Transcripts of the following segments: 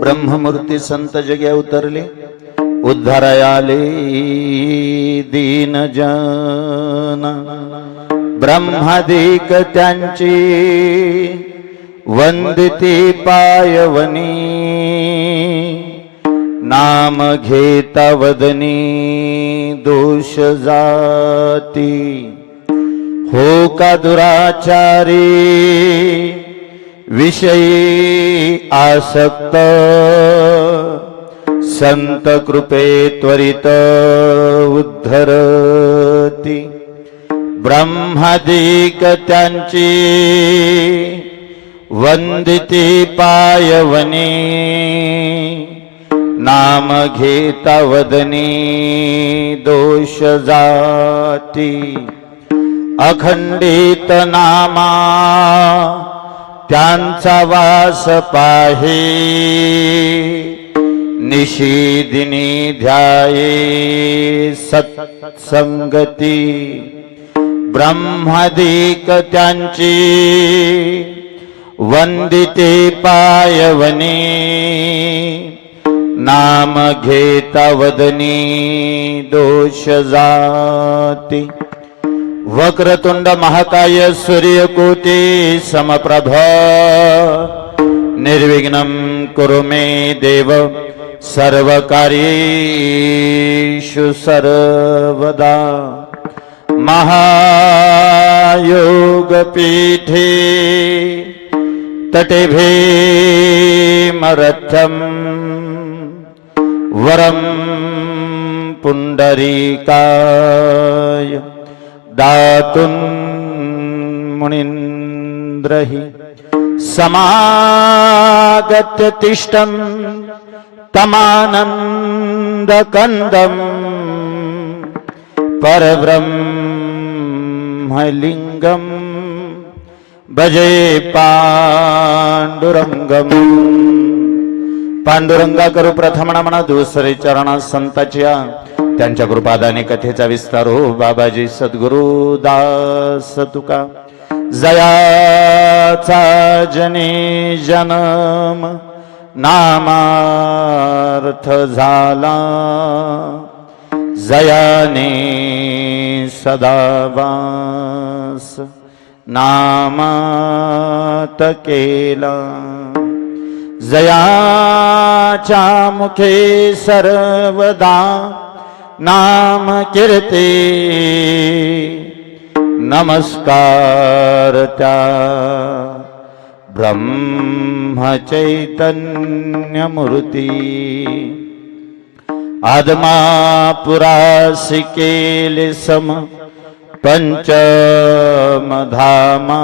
ब्रह्ममूर्ती संत जगे उतरले, उद्धारायाले दीन जन. ब्रह्मादिक त्यांची वंदिती पायवनी, नाम घेता वदनी दोष जाती. हो का दुराचारी विषयी आसक्त, संत कृपे त्वरित उद्धरती. ब्रह्मादिक त्यांची वंदिती पायवनी, नाम घेता वदनी दोष जाती. अखंडित नामा त्यांचा वास पाहे, निशिदिनी ध्याये सत्संगती. ब्रह्मादिक त्यांची वंदिते पायवनी, नाम घेता वदनी दोष जाती. वक्रतुंड महाकाय सूर्यकोटी समप्रभ, निर्विघ्नं कुरु मे देव सर्वकार्येषु सर्वदा. महायोगपीठे तटे भीमरथं, वरं पुंडरीकाय दातुं मुनीन्द्रहि. समागत्य तिष्ठं तमानन्दकन्दं, परब्रह्मलिङ्गं भजे पांडुरंगम. पांडुरंगा करू प्रथम नमन, दुसरे चरण संताच्या. त्यांच्या कृपादाने कथेचा विस्तार हो. बाबाजी सद्गुरु दास तुका. जयाचा जने जन्म, नामार्थ झाला. जयाने सदावास, नामात केला. जयाच्या मुखे सर्वदा नाम कीर्ती. नमस्कार त्या ब्रह्मचैतन्य मूर्ती. आदमापुरासी केले सम पंचमधामा.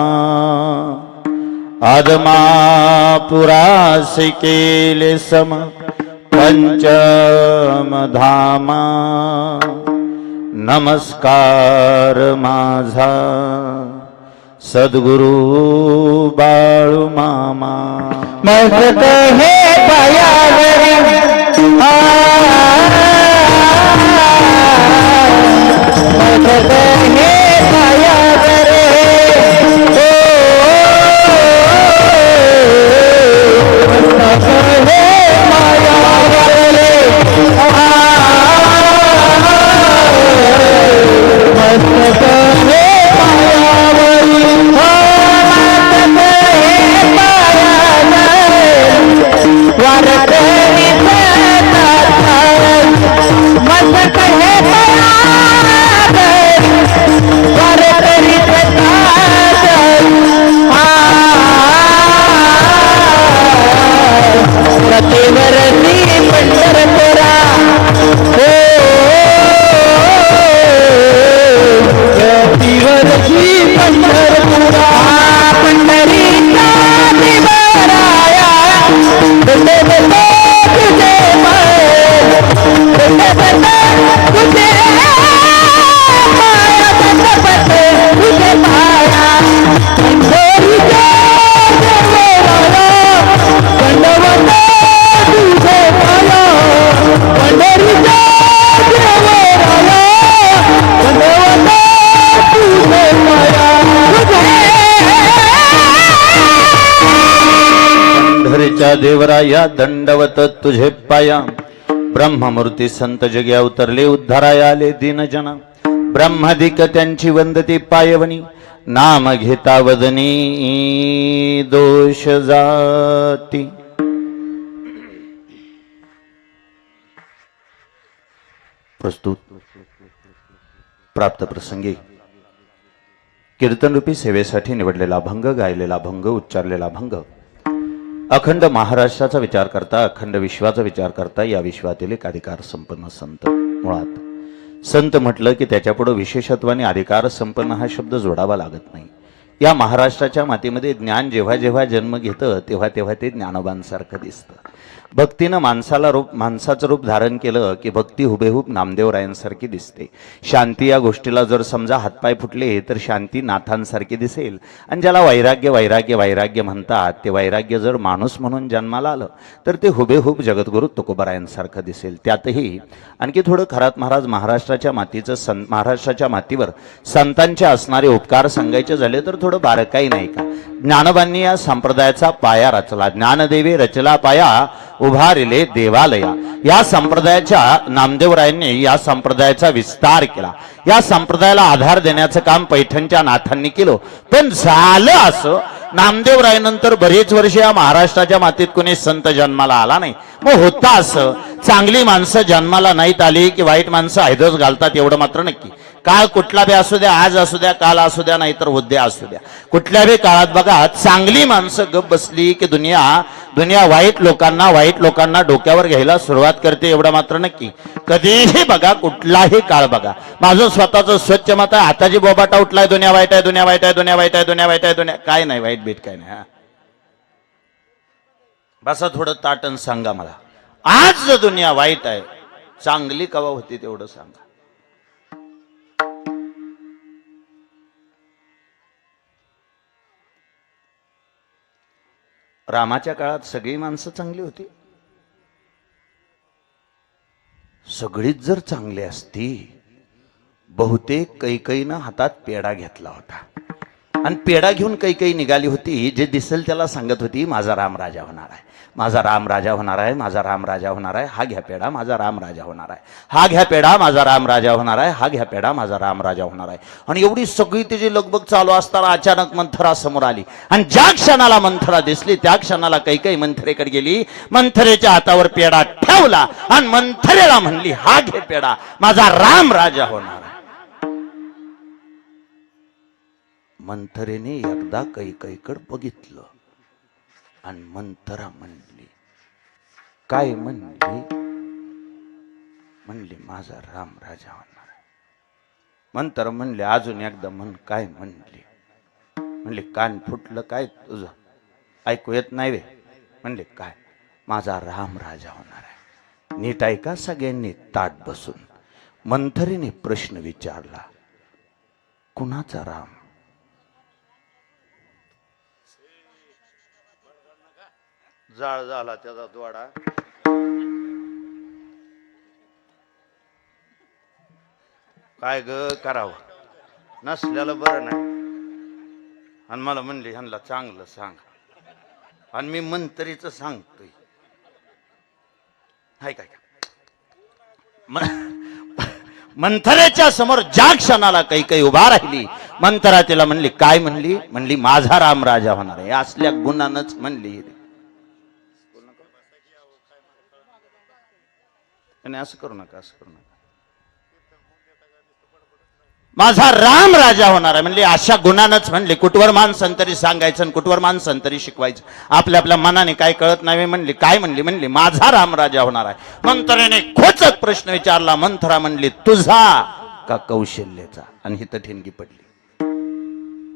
आदमापुरासी केले सम पंचमधामा. नमस्कार माझा सद्गुरु बाळू मामा. मस्त हे पायावरी मस्त हे पायावरी. मस्त हे पायावरी. मस्त हे पायावरी. राया दंडवत तुझे पाया ब्रह्ममूर्ती संत जगी अवतरले उद्धाराया आले दीनजना ब्रह्मादिक त्यांची वंदती पायवनी नाम घेता वदनी दोष जाती प्रस्तुत प्राप्त प्रसंगी कीर्तनरूपी सेवेसाठी निवडलेला भंग गायलेला भंग उच्चारलेला भंग अखंड महाराष्ट्राचा विचार करता अखंड विश्वाचा विचार करता या विश्वातील एक अधिकार संपन्न संत मुळात संत म्हटलं की त्याच्यापुढे विशेषत्वाने अधिकार संपन्न हा शब्द जोडावा लागत नाही या महाराष्ट्राच्या मातीमध्ये ज्ञान जेव्हा जेव्हा जन्म घेतं तेव्हा तेव्हा ते ज्ञानोबांसारखं दिसतं भक्तीनं माणसाचं रूप धारण केलं की भक्ती हुबेहूब नामदेवरायांसारखी दिसते शांती या गोष्टीला जर समजा हातपाय फुटले तर शांती नाथांसारखी दिसेल आणि ज्याला वैराग्य वैराग्य वैराग्य म्हणतात ते वैराग्य जर माणूस म्हणून जन्माला आलं तर ते हुबेहूब जगद्गुरु तुकोबारायांसारखं दिसेल त्यातही आणखी थोडं खरात महाराज महाराष्ट्राच्या मातीवर संतांचे असणारे उपकार सांगायचे झाले तर थोडं बारकाई नाही का ज्ञानोबांनी या संप्रदायाचा पाया रचला ज्ञानदेवे रचला पाया उभारिले देवालया या संप्रदायाच्या नामदेवरायांनी या संप्रदायाचा विस्तार केला या संप्रदायाला आधार देण्याचं काम पैठणच्या नाथांनी केलं पण झालं असं नामदेवरायांनंतर बरेच वर्ष या महाराष्ट्राच्या मातीत कोणी संत जन्माला आला नाही मग होता असं चांगली माणसं जन्माला नाहीत आली की वाईट माणसं हैदस घालतात एवढं मात्र नक्की काळ कुठला बी असू द्या आज असू द्या काल असू द्या नाहीतर उद्या असू द्या कुठल्या बी काळात बघा चांगली माणसं गप बसली की दुनिया वाईट लोकांना डोक्यावर घ्यायला सुरुवात करते एवढं मात्र नक्की कधीही बघा कुठलाही काळ बघा माझं स्वतःचं स्वच्छ मत आहे आताची बोबाटा उठलाय दुनिया वाईट आहे दुनिया वाईट आहे दुनिया वाईट आहे दुनिया वाईट आहे दुनिया काय नाही वाईट बीट काय नाही हा बसा थोडं ताटन सांगा मला आज दुनिया वाईट आहे चांगली कवा होती तेवढं सांगा रामाच्या काळात सगळी माणसं चांगली होती सगळीच जर चांगली असती बहुतेक कैकईनं हातात पेढा घेतला होता आणि पेढा घेऊन कैकई निघाली होती जे दिसेल त्याला सांगत होती माझा राम राजा होणार आहे माझा राम राजा होणार आहे माझा राम राजा होणार आहे हा घ्या पेढा माझा राम राजा होणार आहे हा घ्या पेढा माझा राम राजा होणार आहे हा घ्या पेढा माझा राम राजा होणार आहे आणि एवढी सगळी तिची लगबग चालू असताना अचानक मंथरा समोर आली आणि ज्या क्षणाला मंथरा दिसली त्या क्षणाला कैकई मंथरेकडे गेली मंथरेच्या हातावर पेढा ठेवला आणि मंथरेला म्हणली हा घे पेढा माझा राम राजा होणार आहे मंथरेने एकदा कैकईकडे बघितलं आणि मंथरा म्हणली काय म्हणली माझा राम राजा होणार आहे मंथरा म्हणली अजून एकदा म्हण काय म्हणली कान फुटलं काय तुझं ऐकू येत नाही वे म्हणले काय माझा राम राजा होणार आहे नीट ऐका सगळ्यांनी ताट बसून मंथरेने प्रश्न विचारला कुणाचा राम जाळ झाला त्याचा द्वाडा काय ग करावं नसल्याला बरं नाही आणि मला म्हणली ह्यांना चांगलं सांग आणि मी मंत्रीच सांगतोय हाय काय मंथरेच्या समोर ज्या क्षणाला काही उभा राहिली मंथरा तिला म्हणली काय म्हणली माझा राम राजा होणार आहे असल्या गुणानच म्हणली असं करू नका माझा राम राजा होणार आहे म्हणले अशा गुणानच म्हणले कुठवर माणसं तरी सांगायचं आणि कुठवर माणसं तरी शिकवायचं आपल्या मनाने काय कळत नाही म्हणली काय म्हणली माझा राम राजा होणार आहे मंथरेने खोचक प्रश्न विचारला मंथरा म्हणली तुझा का कौशल्याचा आणि ही ठिणगी पडली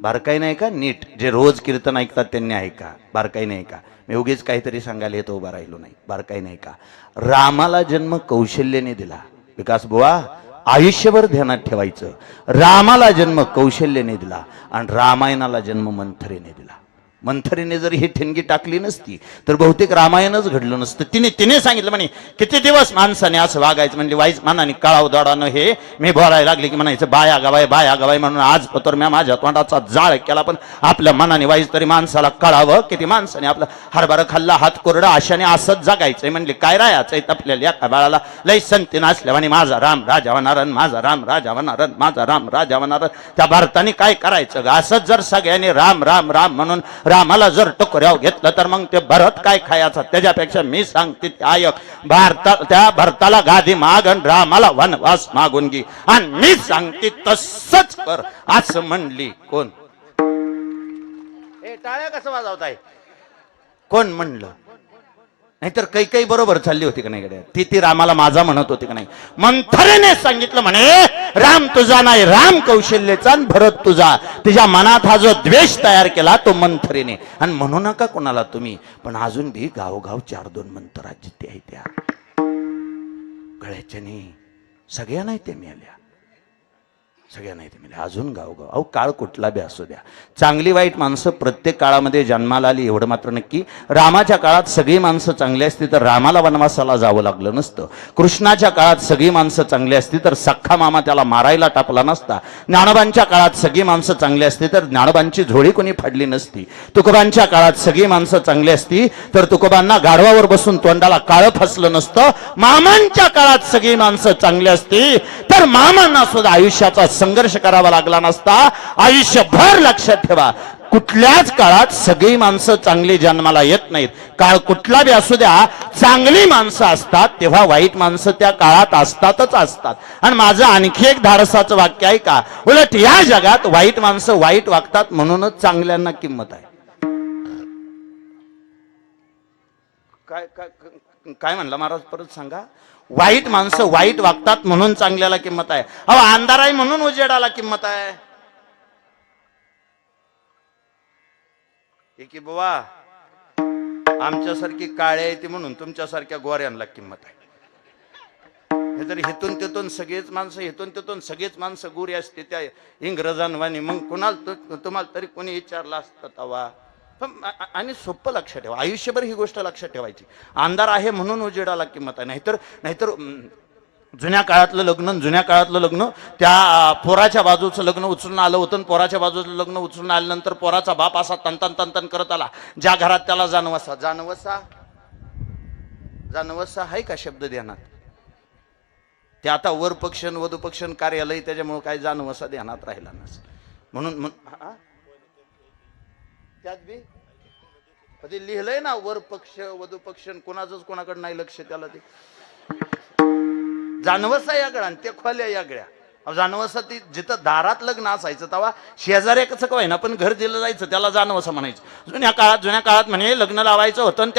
बारकाई नाही का नीट जे रोज कीर्तन ऐकतात त्यांनी ऐका बारकाई नाही का मी उगीच काहीतरी सांगायला येतो उभा राहिलो नाही बारकाई नाही का रामाला जन्म कौशल्याने दिला विकास बुवा आयुष्यभर ध्यानात ठेवायचं रामाला जन्म कौशल्याने दिला आणि रामायणाला जन्म मंथरेने दिला मंथरीने जर ही ठिणगी टाकली नसती तर बहुतेक रामायणच घडलं नसतं. तिने सांगितलं म्हणे किती दिवस माणसाने असं वागायचं. म्हणजे वाईच मानाने काळाव दडानं हे मी बोलायला लागले की म्हणायचं बाया गवाय म्हणून आज पतर मी माझ्या तोंडाचा जाळ केला. पण आपल्या मनाने वाईच तरी माणसाला कळावं किती माणसाने आपलं हरभरा खाल्ला हात कोरडा अशाने असंच जगायचंय. म्हणले काय राहायचंय आपल्याला एका बाळाला लई संती नसल्या म्हणे माझा राम राजा होणार माझा राम राजा होणार माझा राम राजा होणार. त्या भारताने काय करायचं ग? असंच जर सगळ्यांनी राम राम राम म्हणून रामाला जर टोकऱ्याव घेतलं तर मग ते भरत काय खायचा? त्याच्यापेक्षा मी सांगते त्या भरताला गादी मागन रामाला वनवास मागून घे आणि मी सांगते तसंच कर असं म्हणली. कोण टाळ्या कसं वाजवताय? कोण म्हणलं? नाहीतर काही बरोबर चालली होती का नाही गड्या? ती रामाला माझा म्हणत होती का नाही? मंथरेने सांगितलं म्हणे राम तुझा नाही राम कौशल्याचा भरत तुझा. तिच्या मनात हा जो द्वेष तयार केला तो मंथरेने. आणि म्हणू नका कोणाला तुम्ही, पण अजून भी गावोगाव 4-2 मंथराची ते आहे त्या गळ्याच्या नाही सगळ्या नाही ते मिळाल्या. सगळ्या नाही ते मिळाल्या अजून गावोगाव. अहो काळ कुठला बी असू द्या, चांगली वाईट माणसं प्रत्येक काळामध्ये जन्माला आली एवढं मात्र नक्की. रामाच्या काळात सगळी माणसं चांगली असती तर रामाला वनवासाला जावं लागलं नसतं. कृष्णाच्या काळात सगळी माणसं चांगली असती तर सख्खा मामा त्याला मारायला टाकला नसता. ज्ञानोबांच्या काळात सगळी माणसं चांगली असती तर ज्ञानोबांची झोळी कोणी फाडली नसती. तुकोबांच्या काळात सगळी माणसं चांगली असती तर तुकोबांना गाढवावर बसून तोंडाला काळं फसलं नसतं. मामांच्या काळात सगळी माणसं चांगली असती तर मामांना सुद्धा आयुष्याचा संघर्ष करावा लागला नसता. आयुष्यभर लक्षात ठेवा, कुठल्याच काळात सगळी माणसं चांगली जन्माला येत नाहीत. काळ कुठला बी असू द्या, चांगली माणसं असतात तेव्हा वाईट माणसं त्या काळात असतातच असतात. आणि माझं आणखी एक धाडसाचं वाक्य आहे का, उलट या जगात वाईट माणसं वाईट वागतात म्हणूनच चांगल्यांना किंमत आहे. काय काय काय म्हणला महाराज? परत सांगा. वाईट माणसं वाईट वागतात म्हणून चांगल्याला किंमत आहे. अहो अंधार आहे म्हणून उजेडाला किंमत आहे. की बाबा आमच्यासारखी काळे आहे ती म्हणून तुमच्यासारख्या गोऱ्यांना किंमत आहे. हे जर हेतून तेथून सगळेच माणसं हेतून तेथून सगळेच माणसं गोरी असते त्या इंग्रजांवानी, मग कुणाला तुम्हाला तरी कोणी विचारलं असतं तवा. आणि सोपं लक्षात ठेवा, आयुष्यभर ही गोष्ट लक्षात ठेवायची. अंधार आहे म्हणून उजेडाला किंमत आहे. नाहीतर जुन्या काळातलं लग्न त्या पोराच्या बाजूचं लग्न उचलून आलं होतं. पोराच्या बाजूचं लग्न उचलून आल्यानंतर पोराचा बाप असा तन करत आला. ज्या घरात त्याला जानवसा आहे का शब्द ध्यानात? ते आता वर पक्षण वधू पक्षण कार्यालय त्याच्यामुळे काय जानवसा ध्यानात राहिला नस म्हणून त्यात बी कधी लिहिलंय ना वर पक्ष वधू पक्षण. कोणाकडे नाही लक्ष त्याला. ते जानवसा या गळ्या ते खोल्या या गळ्या. जानवसा ती जिथं दारात लग्न असायचं तेव्हा शेजाऱ्याचं काय ना पण घर दिलं जायचं त्याला जानवसा म्हणायचं. जुन्या काळात म्हणे लग्न लावायचं होतं.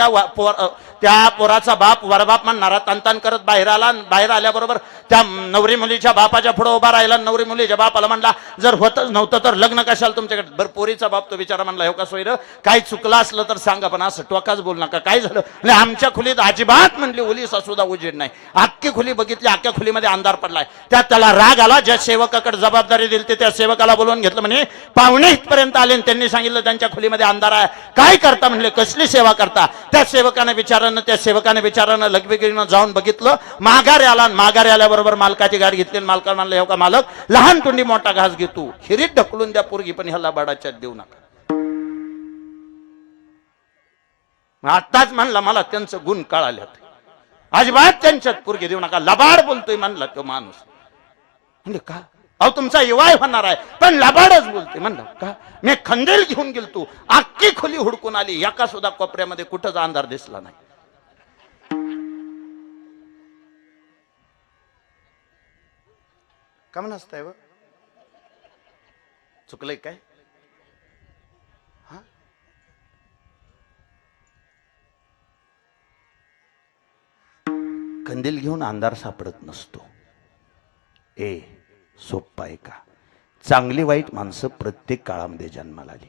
त्या पोराचा बाप वरबाप म्हणणारा तन करत बाहेर आला. बाहेर आल्याबरोबर त्या नवरी मुलीच्या बापाच्या पुढे उभा राहिला. नवरी मुलीच्या बापाला म्हणला जर होतच नव्हतं तर लग्न कशाला तुमच्याकडे? बरं पोरीचा बाप तो बिचारा म्हणला हो का सोयरं काही चुकलं असलं तर सांगा पण असं टोकाच बोल नका. काय झालं? म्हणजे आमच्या खोलीत अजिबात म्हणली ओलीसा सुद्धा उजेड नाही. अख्खी खोली बघितली, अख्ख्या खोलीमध्ये अंधार पडलाय. त्यात त्याला राग आला. ज्या सेवकाकडे जबाबदारी दिली ते त्या सेवकाला बोलवून घेतलं. म्हणे पाहुणे इथपर्यंत आले आणि त्यांनी सांगितलं त्यांच्या खोलीमध्ये अंधार आहे, काय करता? म्हणले कसली सेवा करता? त्या सेवकाने विचारानं लगबगीनं जाऊन बघितलं. माघारी आल्याबरोबर मालकाची गाडी घेतली. मालकाला म्हणलं हो का मालक लहान तुंडी मोठा घास घेतो, हिरीत ढकलून द्या पोरगी पण ह्याला बाडाच्यात देऊ नका. आताच म्हणला मला त्यांचं गुण कळाल्यात, अजिबात त्यांच्यात पोरगी देऊ नका. लबाड बोलतोय म्हणला तो माणूस. म्हणजे का? अहो तुमचा युवाय होणार आहे पण लबाडच बोलते. म्हणलं का? मी खंदेल घेऊन गेलतो, अख्खी खोली हुडकून आली, एका सुद्धा कोपऱ्यामध्ये कुठंच अंधार दिसला नाही. का म्हणून असताय व? चुकलंय काय? कंदील घेऊन अंधार सापडत नसतो. सोप्पा आहे का? चांगली वाईट माणसं प्रत्येक काळामध्ये जन्माला आली.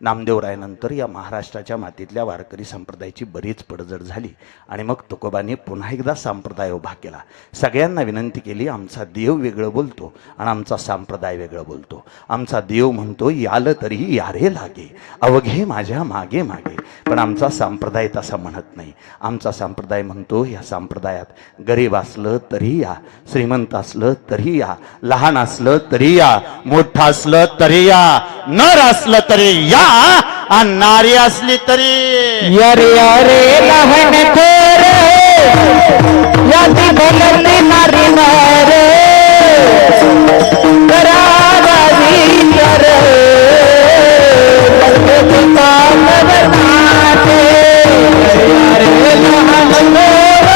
नामदेवरायानंतर या महाराष्ट्राच्या मातीतल्या वारकरी संप्रदायाची बरीच पडझड झाली आणि मग तुकोबांनी पुन्हा एकदा संप्रदाय उभा केला. सगळ्यांना विनंती केली, आमचा देव वेगळं बोलतो आणि आमचा संप्रदाय वेगळं बोलतो. आमचा देव म्हणतो याल तरी यारे लागे अवघे माझ्या मागे मागे, पण आमचा संप्रदाय तसा म्हणत नाही. आमचा संप्रदाय म्हणतो या संप्रदायात गरीब असलं तरी या, श्रीमंत असलं तरी या, लहान असलं तरी या, मोठं असलं तरी या, नर असलं तरी या, आणि नारी असली तरी यारे यारे लहान थोर यादी भलती नारी नार करावी यार यारे लहान थोर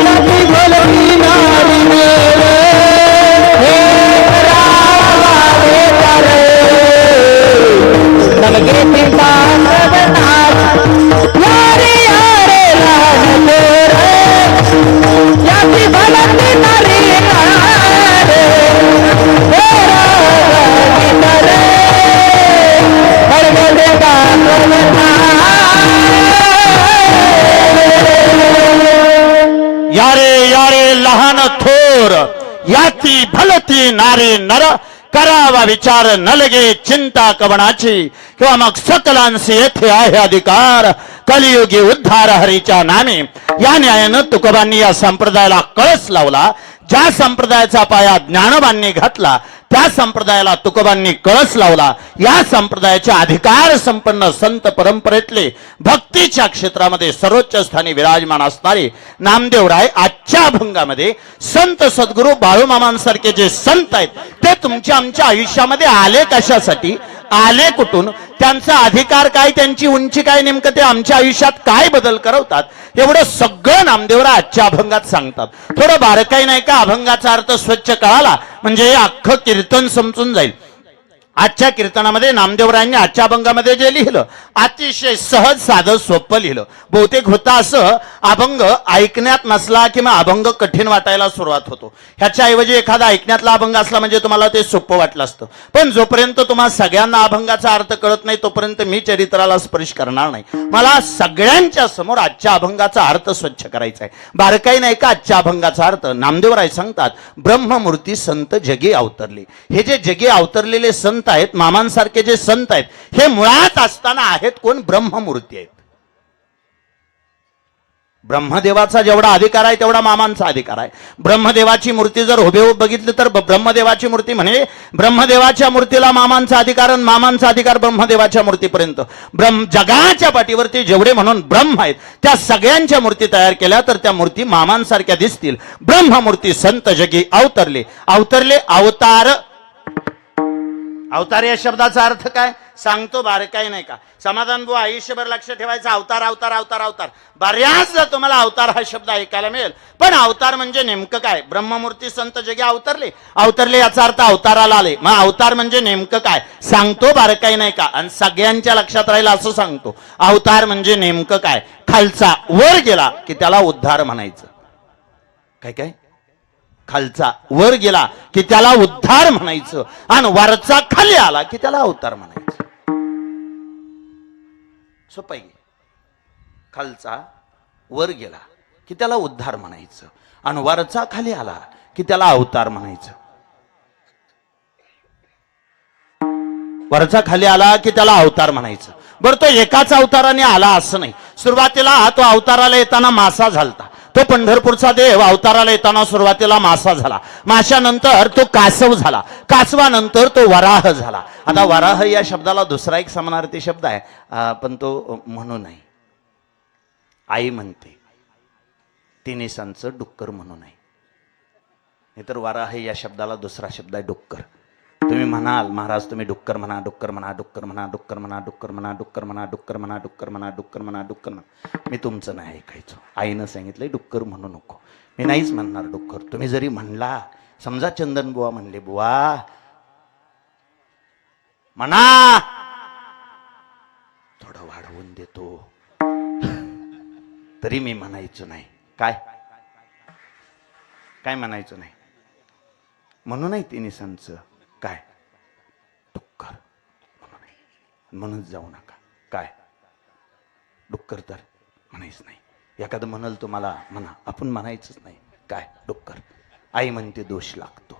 यादी भलती नारी नार हे करावे यार नलगे चिंता सबनाथ यारे यारे लहान थोर यादी भलती नारी नार हे रावी तर हरगदे यारे यारे लहान थोर याती भलती नारी नर करावा विचार न लगे चिंता कवनाची, किंवा मग सकलांशी येथे आहे अधिकार कलियुगी उद्धार हरीच्या नामे. या न्यायानं तुकोबांनी या संप्रदायाला कळस लावला. ज्या संप्रदायाचा पाया ज्ञानोबांनी घातला त्या संप्रदायाला तुकोबांनी कळस लावला. या संप्रदायाच्या अधिकार संपन्न संत परंपरेतले भक्तीच्या क्षेत्रामध्ये सर्वोच्च स्थानी विराजमान असणारे नामदेवराय आजच्या अभंगामध्ये संत सद्गुरू बाळूमामांसारखे जे संत आहेत ते तुमच्या आमच्या आयुष्यामध्ये आले कशासाठी, आले कुठून, त्यांचा अधिकार काय, त्यांची उंची काय, नेमकं ते आमच्या आयुष्यात काय बदल करवतात, एवढं सगळं नामदेवराय आजच्या अभंगात सांगतात. थोडं बारकाई नाही का, अभंगाचा अर्थ स्वच्छ कळाला म्हणजे हे अख्खं कीर्तन समजून जाईल. आजच्या कीर्तनामध्ये नामदेवरायांनी आजच्या अभंगामध्ये जे लिहिलं अतिशय सहज साधं सोपं लिहिलं. बहुतेक होता असं, अभंग ऐकण्यात नसला की मग अभंग कठीण वाटायला सुरुवात होतो. ह्याच्याऐवजी एखादा ऐकण्यातला अभंग असला म्हणजे तुम्हाला ते सोपं वाटलं असतं. पण जोपर्यंत तुम्हाला सगळ्यांना अभंगाचा अर्थ कळत नाही तोपर्यंत मी चरित्राला स्पर्श करणार नाही. मला सगळ्यांच्या समोर आजच्या अभंगाचा अर्थ स्वच्छ करायचा आहे. बारकाई नाही का आजच्या अभंगाचा अर्थ. नामदेवराय सांगतात, ब्रह्ममूर्ती संत जगी अवतरले. हे जे जगी अवतरलेले संत आहेत, मामांसारखे जे संत आहेत, हे मुळात असताना आहेत कोण, ब्रह्ममूर्ती आहेत. ब्रह्मदेवाचा जेवढा अधिकार आहे तेवढा मामांचा अधिकार आहे. ब्रह्मदेवाची मूर्ती जर हुबेहूब बघितली तर ब्रह्मदेवाची मूर्ती म्हणे ब्रह्मदेवाच्या मूर्तीला मामांचा अधिकार आणि मामांचा अधिकार ब्रह्मदेवाच्या मूर्तीपर्यंत. जगाच्या पाठीवरती जेवढे म्हणून ब्रह्म आहेत त्या सगळ्यांच्या मूर्ती तयार केल्या तर त्या मूर्ती मामांसारख्या दिसतील. ब्रह्ममूर्ती संत जगी अवतरले. अवतरले, अवतार. अवतार या शब्दाचा अर्थ काय सांगतो, बारकाई नाही का. समाधान बुवा आयुष्यभर लक्ष ठेवायचं, अवतार अवतार अवतार अवतार. बऱ्याचदा तुम्हाला अवतार हा शब्द ऐकायला मिळेल, पण अवतार म्हणजे नेमकं काय. ब्रह्ममूर्ती संत जगी अवतरले. अवतरले याचा अर्थ अवताराला आले. मग अवतार म्हणजे नेमकं काय सांगतो, बारकाई नाही का. आणि सगळ्यांच्या लक्षात राहील असं सांगतो. अवतार म्हणजे नेमकं काय, खालचा वर गेला की त्याला उद्धार म्हणायचं. काय काय, खालचा वर गेला की त्याला उद्धार म्हणायचं आणि वरचा खाली आला की त्याला अवतार म्हणायचं. सोपं आहे. खालचा वर गेला की त्याला उद्धार म्हणायचं आणि वरचा खाली आला की त्याला अवतार म्हणायचं. वरचा खाली आला की त्याला अवतार म्हणायचं. बरं, तो एकाच अवताराने आला असं नाही. सुरुवातीला तो अवताराला येताना मासा झालता. तो पंढरपूरचा देव अवताराला येताना सुरुवातीला मासा झाला. माशानंतर तो कासव झाला. कासवानंतर तो वराह झाला. आता वराह या शब्दाला दुसरा एक समानार्थी शब्द आहे, पण तो म्हणू नाही. आई म्हणते तिन्ही संच डुक्कर म्हणू नाही. नाहीतर वराह या शब्दाला दुसरा शब्द आहे डुक्कर. तुम्ही म्हणाल महाराज तुम्ही डुक्कर म्हणा, डुक्कर म्हणा, डुक्कर म्हणा, डुक्कर म्हणा, डुक्कर म्हणा, डुक्कर म्हणा, डुक्कर म्हणा, डुक्कर म्हणा, डुक्कर म्हणा, डुक्कर म्हणा. मी तुमचं नाही ऐकायचो. आईनं सांगितलंय डुक्कर म्हणू नको. मी नाहीच म्हणणार डुक्कर. तुम्ही जरी म्हणला, समजा चंदन बुवा म्हणले बुवा म्हणा, थोडं वाढवून देतो, तरी मी म्हणायचो नाही. काय काय म्हणायचो नाही. म्हणू नाही तिन्ही संच काय डुक्कर म्हणू नाही. म्हणत जाऊ नका. काय डुक्कर तर म्हणायच नाही. एखादं म्हणाल तुम्हाला म्हणा, आपण म्हणायचंच नाही. काय डुक्कर. आई म्हणते दोष लागतो.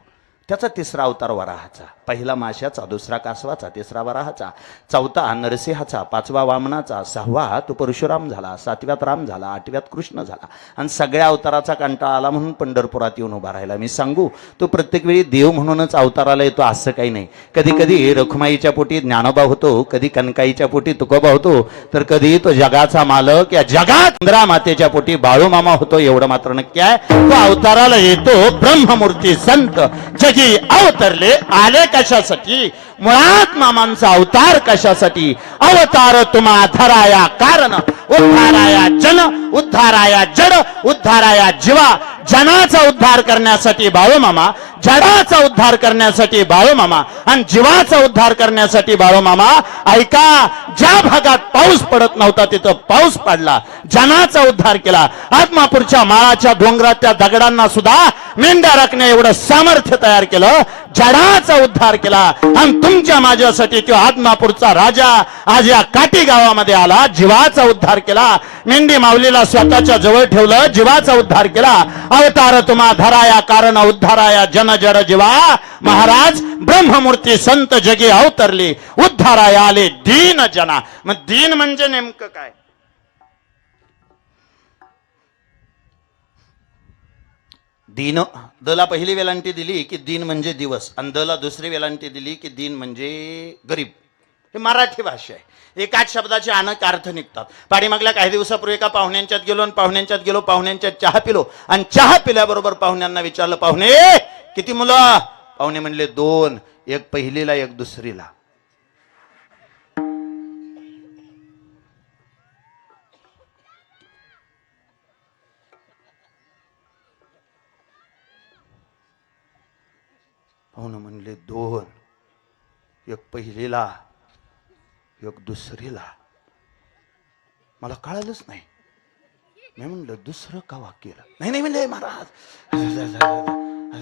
त्याचा तिसरा अवतार वराहाचा. पहिला माशाचा, दुसरा कासवाचा, तिसरा वराहाचा, चौथा नरसिंहाचा, पाचवा वामनाचा, सहावा तो परशुराम झाला, सातव्यात राम झाला, आठव्यात कृष्ण झाला. आणि सगळ्या अवताराचा कंटाळा आला म्हणून पंढरपुरात येऊन उभा राहिला. मी सांगू, तो प्रत्येक वेळी देव म्हणूनच अवताराला येतो असं काही नाही. कधी कधी रखुमाईच्या पोटी ज्ञानोबा होतो, कधी कनकाईच्या पोटी तुकोबा होतो, तर कधी तो जगाचा मालक या जगात इंद्रा मातेच्या पोटी बाळूमामा होतो. एवढं मात्र नक्की आहे, तो अवताराला येतो ब्रह्ममूर्ती संत जगी अवतरले. आले कशासाठी? मुळात मामांचा अवतार कशासाठी? अवतार तुम्हा धराया कारण, उद्धाराया जन, उद्धाराया जड, उद्धाराया जीवा. जनाचा उद्धार करण्यासाठी बाळूमामा, जडाचा उद्धार करण्यासाठी बाळूमामा आणि जीवाचा उद्धार करण्यासाठी बाळूमामा. ऐका, ज्या भागात पाऊस पडत नव्हता तिथं पाऊस पडला, जनाचा उद्धार केला. आत्मापूरच्या माळाच्या डोंगरात त्या दगडांना सुद्धा मेंढ्या राखण्या एवढं सामर्थ्य तयार केलं, जडाचा उद्धार केला. आणि तुमच्या माझ्यासाठी तो आत्मापूरचा राजा आज या काटी गावामध्ये आला, जीवाचा उद्धार केला. मेंढी माऊलीला स्वतःच्या जवळ ठेवलं, जीवाचा उद्धार केला. अवतार तुम्हा धराया कारण, उद्धाराया जन जड जीवा. महाराज ब्रह्ममूर्ती संत जगी अवतरली, उद्धाराया आले दीन जना. मग दीन म्हणजे नेमकं काय? दीन, दला पहिली वेलांटी दिली की दीन म्हणजे दिवस, आणि दला दुसरी वेलांटी दिली की दीन म्हणजे गरीब. हे मराठी भाषा आहे. एकाच शब्दाचे अनेक अर्थ निघतात. पाठीमागल्या काही दिवसापूर्वी एका पाहुण्यांच्यात गेलो आणि पाहुण्यांच्यात चहा पिलो. आणि चहा पिल्याबरोबर पाहुण्यांना विचारलं, पाहुणे किती मुलं? पाहुणे म्हणले 2, एक पहिलीला एक दुसरीला. पाहुणे म्हणले 2, एक पहिलीला एक दुसरीला. मला कळालंच नाही. मी म्हणलं दुसरं का केलं? नाही म्हणले महाराज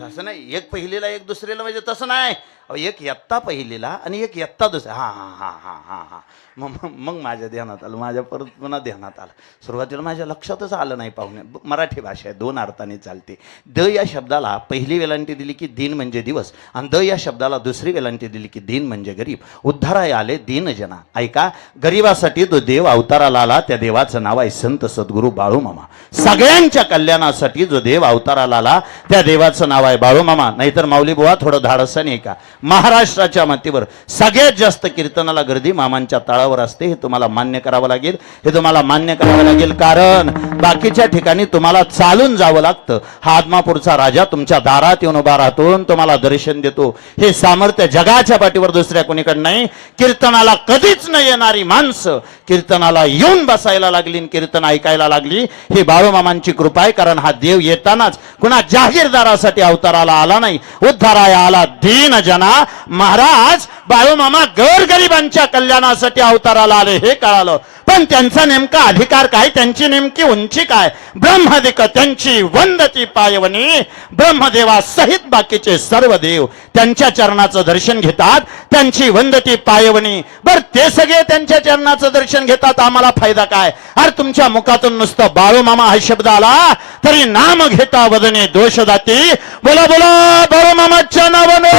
असं नाही, एक पहिलीला एक दुसरीला म्हणजे तसं नाही. एक इयत्ता पहिलीला आणि एक इयत्ता दुसऱ्या. हा हा हा हा हा हा मग माझ्या ध्यानात आलं, माझ्या परत पुन्हा ध्यानात आलं. सुरुवातीला माझ्या लक्षातच आलं नाही. पाहुणे मराठी भाषा आहे, 2 अर्थाने चालते. द या शब्दाला पहिली वेलांटी दिली की दिन म्हणजे दिवस, आणि द या शब्दाला दुसरी वेलांटी दिली की दिन म्हणजे गरीब. उद्धाराय आले दीन जना. ऐका, गरीबासाठी तो देव अवताराला आला. त्या देवाचं नाव आहे संत सद्गुरू बाळूमामा. सगळ्यांच्या कल्याणासाठी जो देव अवताराला आला त्या देवाचं नाव आहे बाळूमामा. नाहीतर माऊली बुवा थोडं धाडसाने ऐका, महाराष्ट्राच्या मातीवर सगळ्यात जास्त कीर्तनाला गर्दी मामांच्या तळावर असते. हे तुम्हाला मान्य करावं लागेल, हे तुम्हाला मान्य करावं लागेल. कारण बाकीच्या ठिकाणी तुम्हाला चालून जावं लागतं. हा आदमापूरचा राजा तुमच्या दारात येऊन उभा राहतो, तुम्हाला दर्शन देतो. हे सामर्थ्य जगाच्या पाठीवर दुसऱ्या कोणीकडे नाही. कीर्तनाला कधीच न येणारी माणसं कीर्तनाला येऊन बसायला लागली, कीर्तन ऐकायला लागली. ही बाळूमामांची कृपा आहे. कारण हा देव येतानाच कुणा जाहीरदारासाठी अवताराला आला नाही, उद्धाराया आला दीन जना. महाराज बाळूमामा गोरगरिबांच्या कल्याणासाठी अवताराला आले हे कळालं. पण त्यांचा नेमका अधिकार काय, त्यांची नेमकी उंची काय? ब्रह्मदिक त्यांची वंदती पायवनी. ब्रह्मदेवा सहित बाकीचे सर्व देव त्यांच्या चरणाचं दर्शन घेतात, त्यांची वंदती पायवनी. बर ते सगळे त्यांच्या चरणाचं दर्शन घेतात, आम्हाला फायदा काय? अरे तुमच्या मुखातून नुसतं बाळूमामा हा शब्द आला तरी नाम घेता वदने दोष दाती. बोला बोला बाळूमामाच्या नावाने.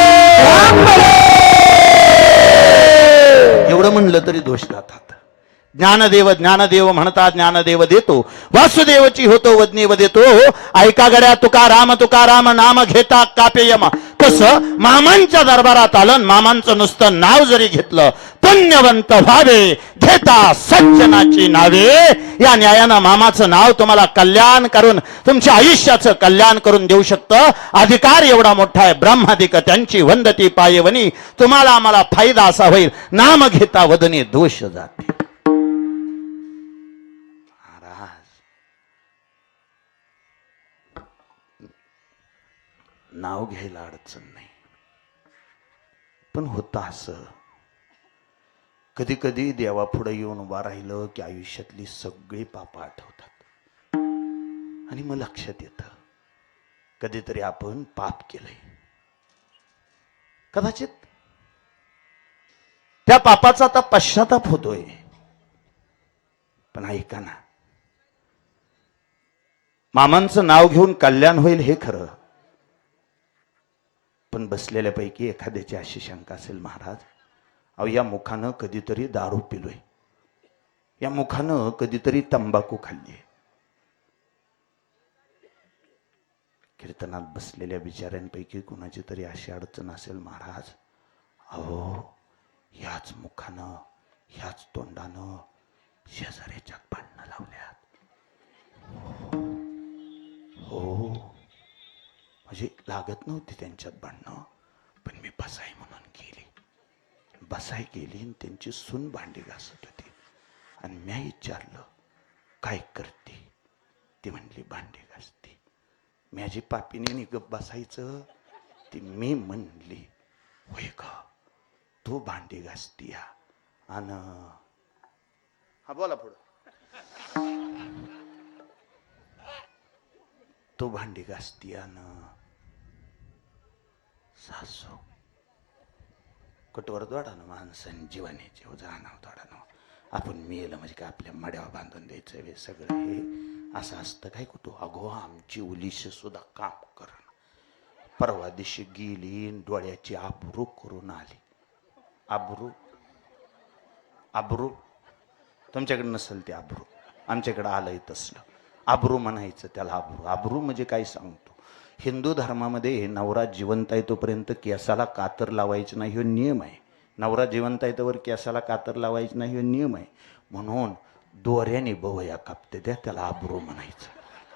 एवढं म्हणलं तरी दोष जातात. ज्ञानदेव ज्ञानदेव म्हणता ज्ञानदेव देतो, वासुदेवची होतो वदनीव देतो. ऐका गड्या तुकाराम नाम घेता कापेयम. तसं मामांच्या दरबारात आलं, मामांचं नुसतं नाव जरी घेतलं पुण्यवंत व्हावे घेता सज्जनाची नावे. या न्यायानं मामाचं नाव तुम्हाला कल्याण करून, तुमच्या आयुष्याचं कल्याण करून देऊ शकतं. अधिकार एवढा मोठा आहे. ब्रह्मादिक त्यांची वंदती पायवनी. तुम्हाला आम्हाला फायदा असा होईल, नाम घेता वदने दोष जाते. नाव घ्यायला अडचण नाही, पण होतं असं कधी कधी देवापुढे येऊन उभा राहिलं की आयुष्यातली सगळी पापं आठवतात आणि मग लक्षात येतं कधीतरी आपण पाप केलंय. कदाचित त्या पापाचा आता पश्चाताप होतोय. पण ऐका ना, मामांचं नाव घेऊन कल्याण होईल हे खरं, पण बसलेल्यापैकी एखाद्याची अशी शंका असेल, महाराज अहो या मुखानं कधीतरी दारू पिलोय, या मुखानं कधीतरी तंबाखू खाल्ली. कीर्तनात बसलेल्या बिचाऱ्यांपैकी कुणाची तरी अशी अडचण असेल, महाराज अहो ह्याच मुखानं ह्याच तोंडानं शेजाऱ्याच्यात भांडणं लावल्यात. हो म्हणजे लागत नव्हती त्यांच्यात भांडणं, पण मी बसाई म्हणून गेली, बसाई गेली आणि त्यांची सून भांडी घासत होती आणि मी विचारलं काय करते, ती म्हणली भांडी घासते. माझी पापीने गप बसायचं, ती मी म्हणली होय का तू भांडी घासती या आणि हा बोला पुढं, तू भांडी घासती आणि सासू कटवर दोडानं माणसाने जीवाने जीव जाणव दोडानं, आपण मेलं म्हणजे काय आपल्या मड्यावर बांधून द्यायचं हे सगळं, हे असं असतं काय कुठं. अगो आमची उलिश सुद्धा काम कर, परवा दिवशी गेली डोळ्याची आबरू करून आली. आबरू आबरू तुमच्याकडे नसेल ते आबरू, आमच्याकडे आलंय तसलं आबरू म्हणायचं त्याला. आबरू आबरू म्हणजे काय सांगतो, हिंदू धर्मामध्ये नवरा जिवंत आहे तोपर्यंत केसाला कातर लावायचं नाही, हा नियम आहे. नवरा जिवंत आहे तोवर केसाला कातर लावायचं नाही, हा नियम आहे. म्हणून दोऱ्याने बवया कापते त्या, त्याला आबरू म्हणायचं.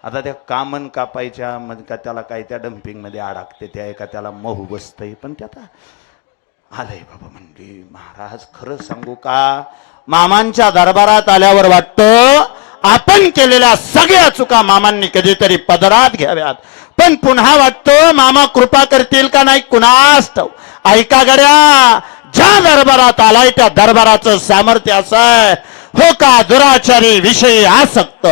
आता त्या कामन कापायच्या म्हणजे का त्याला काय त्या डम्पिंगमध्ये अडकते त्या, एका त्याला महू बसतंय, पण त्यात आलंय बाबा. म्हणजे महाराज खरं सांगू का, मामांच्या दरबारात आल्यावर वाटतं आपण केलेल्या सगळ्या चुका मामांनी कधीतरी पदरात घ्याव्यात, पण पुन्हा वाटतं मामा कृपा करतील का नाही कुणास ठाऊक. ऐका गड्या, ज्या दरबारात आलाय त्या दरबाराचं सामर्थ्य असं आहे हो का, दुराचारी विषयी आसक्त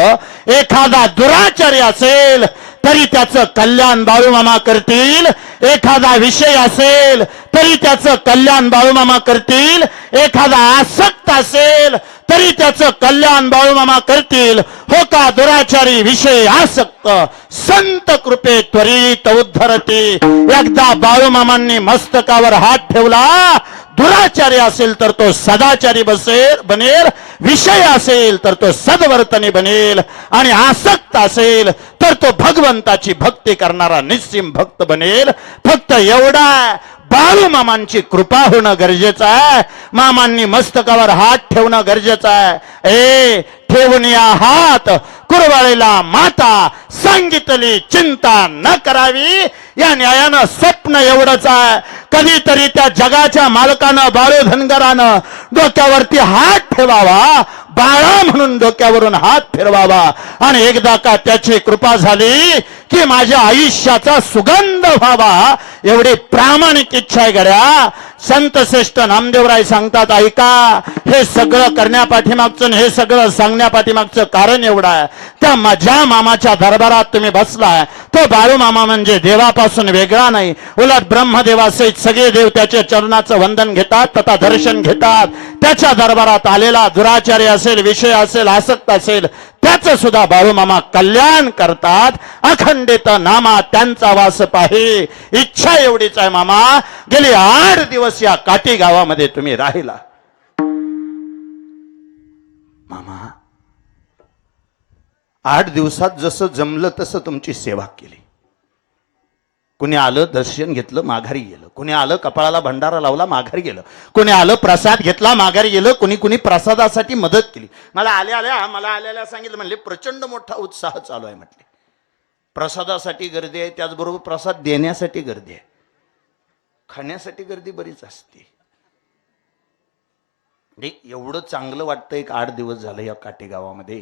एखादा दुराचारी असेल तरी त्याचं कल्याण बाळूमामा करतील, एखादा विषय असेल तरी त्याचं कल्याण बाळूमामा करतील, एखादा आसक्त असेल तरी त्याचं कल्याण बाळूमामा करतील हो का. दुराचारी विषय आसक्त संत कृपे त्वरित उद्धरते. एकदा बाळूमामांनी मस्तकावर हात ठेवला, दुराचारी असेल तर तो सदाचारी बनेल, विषय असेल तर तो सद्वर्तनी बनेल, आणि आसक्त असेल तर तो भगवंताची भक्ती करणारा निस्सीम भक्त बनेल. फक्त एवढा बाळूमामांची कृपा होणं गरजेचं आहे, मामांनी मस्तकावर हात ठेवणं गरजेचं आहे. ए ठेवून या हात कुरवाळीला माता सांगितली चिंता न करावी, या न्यायानं स्वप्न एवढंच आहे. कधीतरी त्या जगाच्या मालकानं बाळू धनगरानं डोक्यावरती हात ठेवावा, बाळा म्हणून डोक्यावरून हात फिरवावा, आणि एकदा का त्याची कृपा झाली की माझ्या आयुष्याचा सुगंध व्हावा, एवढी प्रामाणिक इच्छा आहे गड्या. संत श्रेष्ठ नामदेवराय सांगतात, ऐका, हे सगळं करण्यापाठीमागचं हे सगळं सांगण्यापाठीमागचं कारण एवढं आहे, त्या माझ्या मामाच्या दरबारात तुम्ही बसलाय, तो बाळू मामा म्हणजे देवापासून वेगळा नाही, उलट ब्रह्मदेवासहित सगळे देव त्याच्या चरणाचं वंदन घेतात तथा दर्शन घेतात. त्याच्या दरबारात आलेला दुराचारी असेल, विषय असेल, आसक्त असेल, त्याचं सुद्धा बाळूमामा कल्याण करतात. अखंडित नामा त्यांचा वास पाहे. इच्छा एवढीच आहे मामा, गेली 8 दिवस या काटी गावामध्ये तुम्ही राहिला. मामा 8 दिवसात जसं जमलं तसं तुमची सेवा केली. कुणी आलं दर्शन घेतलं माघारी गेलं, कुणी आलं कपाळाला भंडारा लावला माघारी गेलं, कुणी आलं प्रसाद घेतला माघारी गेलं, कुणी प्रसादासाठी मदत केली. मला आल्याला सांगितलं, म्हणले प्रचंड मोठा उत्साह चालू आहे. म्हटले प्रसादासाठी गर्दी आहे, त्याचबरोबर प्रसाद देण्यासाठी गर्दी आहे, खाण्यासाठी गर्दी बरीच असते. एवढं चांगलं वाटतं, एक 8 दिवस झालं या काटे गावामध्ये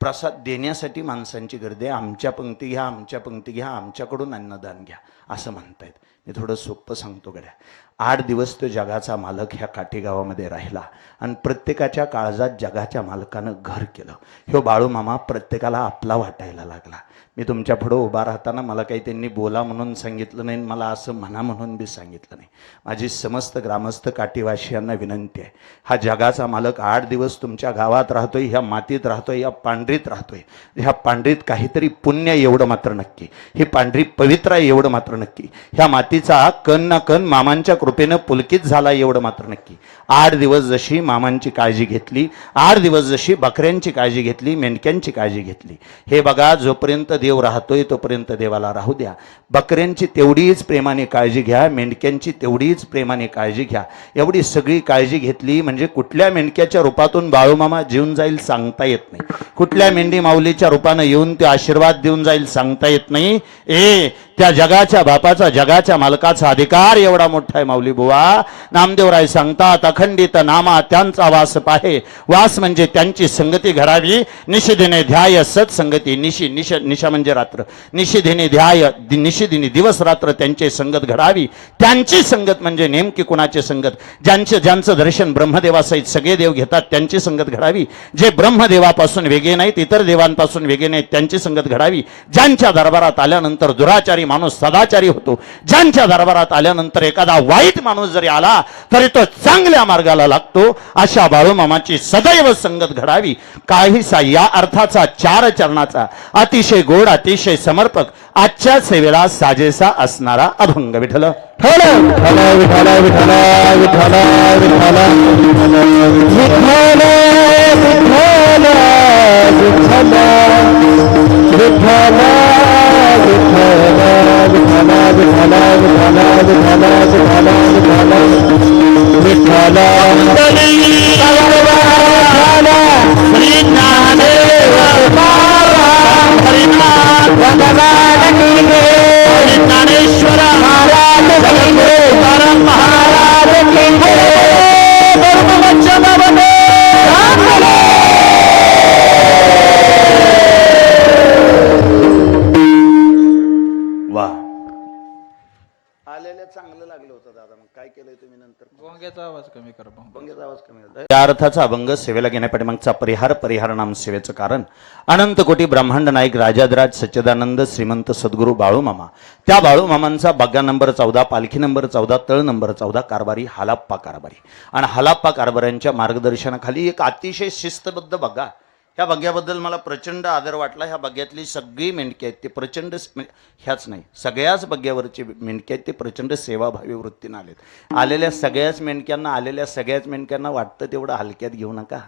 प्रसाद देण्यासाठी माणसांची गर्दी आहे. आमच्या पंक्ती घ्या, आमच्या पंक्ती घ्या, आमच्याकडून अन्नदान घ्या असं म्हणतायत. मी थोडं सोपं सांगतो गड्या. 8 दिवस तो जगाचा मालक ह्या काठी गावामध्ये राहिला आणि प्रत्येकाच्या काळजात जगाच्या मालकानं घर केलं. ह्यो बाळूमामा प्रत्येकाला आपला वाटायला लागला. मी तुमच्या पुढं उभा राहताना मला काही त्यांनी बोला म्हणून सांगितलं नाही, मला असं म्हणा म्हणून बी सांगितलं नाही. माझी समस्त ग्रामस्थ काठीवासियांना विनंती आहे, हा जगाचा मालक 8 दिवस तुमच्या गावात राहतोय, ह्या मातीत राहतोय, या पांढरीत राहतोय. ह्या पांढरीत काहीतरी पुण्य एवढं मात्र नक्की, ही पांढरी पवित्र आहे एवढं मात्र नक्की, ह्या मातीचा कण ना कण मामांच्या कृपेनं पुलकित झाला एवढं मात्र नक्की. 8 दिवस जशी मामांची काळजी घेतली, 8 दिवस जशी बकऱ्यांची काळजी घेतली, मेंढक्यांची काळजी घेतली, हे बघा जोपर्यंत देव राहतोय तोपर्यंत देवाला राहू द्या. बकऱ्यांची तेवढीच प्रेमाने काळजी घ्या, मेंढक्यांची तेवढीच प्रेमाने काळजी घ्या. एवढी सगळी काळजी घेतली म्हणजे कुठल्या मेंढक्याच्या रूपातून बाळूमामा जीवन जाईल सांगता येत नाही, कुठल्या मेंढी माऊलीच्या रूपानं येऊन ते आशीर्वाद देऊन जाईल सांगता येत नाही. त्या जगाच्या बापाचा, जगाच्या मालकाचा अधिकार एवढा मोठा आहे माऊली बुवा. नामदेवराय सांगतात, अखंडित नामा त्यांचा वास पाहे, वास म्हणजे त्यांची संगती घडावी. निशिदिने ध्याय सत्संगती, निशा म्हणजे रात्र, निशिदिने ध्याय, निशिदिनी दिवस रात्र त्यांचे संगत घडावी. त्यांची संगत म्हणजे नेमकी कुणाची संगत? ज्यांचं दर्शन ब्रह्मदेवासहित सगळे देव घेतात त्यांची संगत घडावी. जे ब्रह्मदेवापासून वेगळे नाहीत, इतर देवांपासून वेगळे नाहीत, त्यांची संगत घडावी. ज्यांच्या दरबारात आल्यानंतर दुराचारी माणूस सदाचारी होतो, ज्यांच्या दरबारात आल्यानंतर एखादा वाईट माणूस जरी आला तरी तो चांगल्या मार्गाला लागतो, अशा बाळूमामाची सदैव संगत घडावी. काहीसा या अर्थाचा 4 चरणाचा अतिशय गोड, अतिशय समर्पक आजच्या सेवेला साजेसा असणारा अभंग. विठ्ठल चांगलं लागलं होतं दादा. मग काय केलंय तुम्ही नंतर? भोंग्याचा आवाज कमी कर. भोंग्याचा आवाज कमी होता. या अर्थाचा अभंग सेवेला घेण्यापाठीमागचा परिहार नाम सेवेचं कारण अनंत कोटी ब्रह्मांड नायक राजाधिराज सच्चिदानंद श्रीमंत सद्गुरू बाळूमामा. त्या बाळूमामांचा बग्गा नंबर 14, पालखी नंबर 14, तळ नंबर 14, कारभारी हालाप्पा कारभारी. आणि हालाप्पा कारभाऱ्यांच्या मार्गदर्शनाखाली एक अतिशय शिस्तबद्ध बग्गा. ह्या बग्ग्याबद्दल मला प्रचंड आदर वाटला. ह्या बग्ग्यातली सगळी मेंढकी आहेत ते प्रचंड, ह्याच नाही सगळ्याच बग्ग्यावरचे मेंढके आहेत ते प्रचंड सेवाभावी वृत्तीने आलेत. आलेल्या सगळ्याच मेंढक्यांना वाटतं तेवढं हलक्यात घेऊ नका.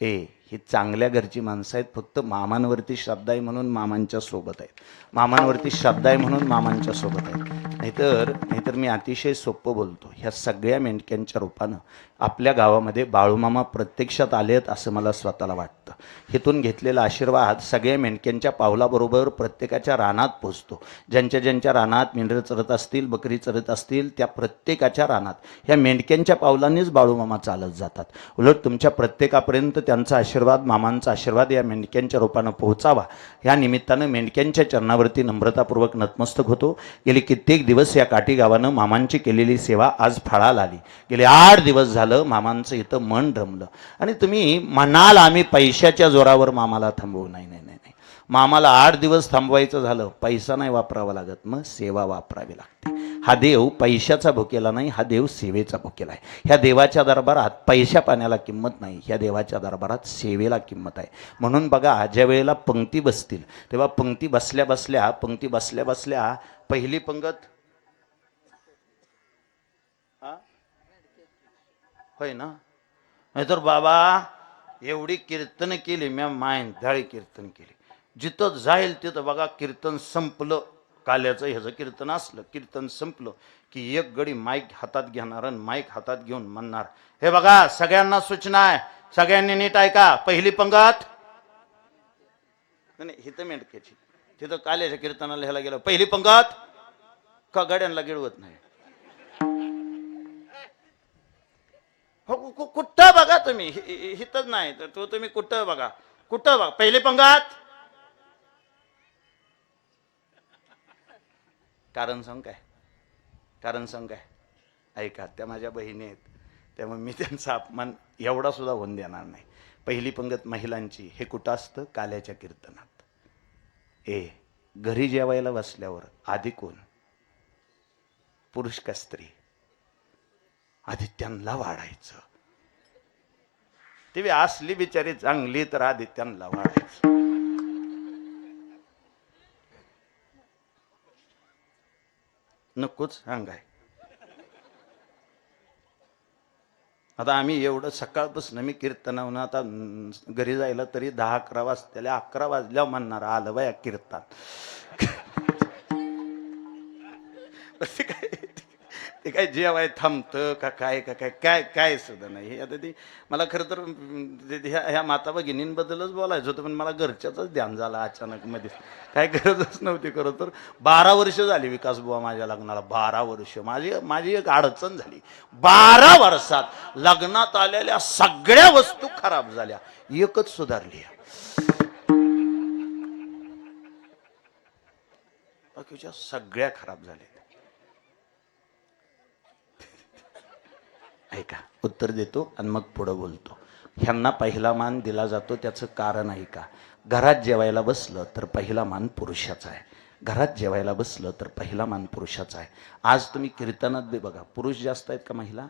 ही चांगल्या घरची माणसं आहेत, फक्त मामांवरती श्रद्धा आहे म्हणून मामांच्या सोबत आहेत, मामांवरती श्रद्धा आहे म्हणून मामांच्या सोबत आहेत. नाहीतर मी अतिशय सोपं बोलतो. ह्या सगळ्या मेंढक्यांच्या रूपानं आपल्या गावामध्ये बाळूमामा प्रत्यक्षात आलेत असं मला स्वतःला वाटतं. हिथून घेतलेला आशीर्वाद सगळ्या मेंढक्यांच्या पावलाबरोबर प्रत्येकाच्या रानात पोचतो. ज्यांच्या रानात मेंढरं चरत असतील, बकरी चरत असतील, त्या प्रत्येकाच्या रानात ह्या मेंढक्यांच्या पावलांनीच बाळूमामा चालत जातात. उलट तुमच्या प्रत्येकापर्यंत त्यांचा आशीर्वाद, मामांचा आशीर्वाद या मेंढक्यांच्या रूपानं पोहोचावा या निमित्तानं मेंढक्यांच्या चरणावरती नम्रतापूर्वक नतमस्तक होतो. गेली कित्येक दिवस या काठी गावानं मामांची केलेली सेवा आज फळाला आली. गेले 8 दिवस झालं मामांचं इथं मन रमलं. आणि तुम्ही म्हणाल आम्ही पैशाच्या जोरावर मामाला थांबवू, नाही, मामाला 8 दिवस थांबवायचं झालं, पैसा नाही वापरावा लागत, मग सेवा वापरावी लागते. हा देव पैशाचा भुकेला नाही, हा देव सेवेचा भुकेला आहे. ह्या देवाच्या दरबारात पैशा पाण्याला किंमत नाही, ह्या देवाच्या दरबारात सेवेला किंमत आहे. म्हणून बघा, ज्या वेळेला पंक्ती बसतील तेव्हा पंक्ती बसल्या बसल्या पहिली पंगत होय ना. नाहीतर बाबा एवढी कीर्तन केली म्या, मायंधाळी कीर्तन केली, जिथं जाईल तिथं बघा कीर्तन संपलं. काल्याचं ह्याचं कीर्तन असलं, कीर्तन संपलं की एक गडी माईक हातात घेणार आणि माईक हातात घेऊन म्हणणार, हे बघा सगळ्यांना सूचना आहे, सगळ्यांनी नीट ऐका. पहिली पंगत नाही, हिथं मेंढक्याची, तिथं काल्याच्या कीर्तनाला ह्याला गेलं, पहिली पंगत का गड्यांना गिळवत नाही. कुठं बघा तुम्ही, हितच नाही तर तुम्ही कुठं बघा, पहिली पंगत. कारण सांग काय, ऐका, त्या माझ्या बहिणी आहेत, त्यामुळे मी त्यांचा अपमान एवढा सुद्धा होऊन देणार नाही. पहिली पंगत महिलांची. हे कुठं असतं? काल्याच्या कीर्तनात. घरी जेवायला बसल्यावर आधी कोण? पुरुष का स्त्री? आधी त्यांना वाढायचं. ती असली बिचारी चांगली तर आधी त्यांना वाढायचं. नकोच सांगाय. आता आम्ही एवढं सकाळपासून मी कीर्तनावून आता घरी जायला तरी 10-11 वाजता, 11 वाजल्यावर म्हणणार आलं बाया कीर्तन. ते काय जेवाय थांबतं का काय का काय काय काय सुद्धा नाही. हे आता ती मला खरं तर ह्या माता भगिनींबद्दलच बोलायचं होतं, पण मला घरच्याच ध्यान झालं अचानक मध्ये. काय गरजच नव्हती. खरं तर 12 वर्ष झाली विकास बुवा माझ्या लग्नाला. 12 वर्ष. माझी एक अडचण झाली. 12 वर्षात लग्नात आलेल्या सगळ्या वस्तू खराब झाल्या, एकच सुधारली. बाकीच्या सगळ्या खराब झाल्या. ऐका, उत्तर देतो आणि मग पुढं बोलतो. ह्यांना पहिला मान दिला जातो, त्याचं कारण ऐका. घरात जेवायला बसलं तर पहिला मान पुरुषाचा आहे. घरात जेवायला बसलं तर पहिला मान पुरुषाचा आहे. आज तुम्ही कीर्तनात बी बघा, पुरुष जास्त आहेत का महिला?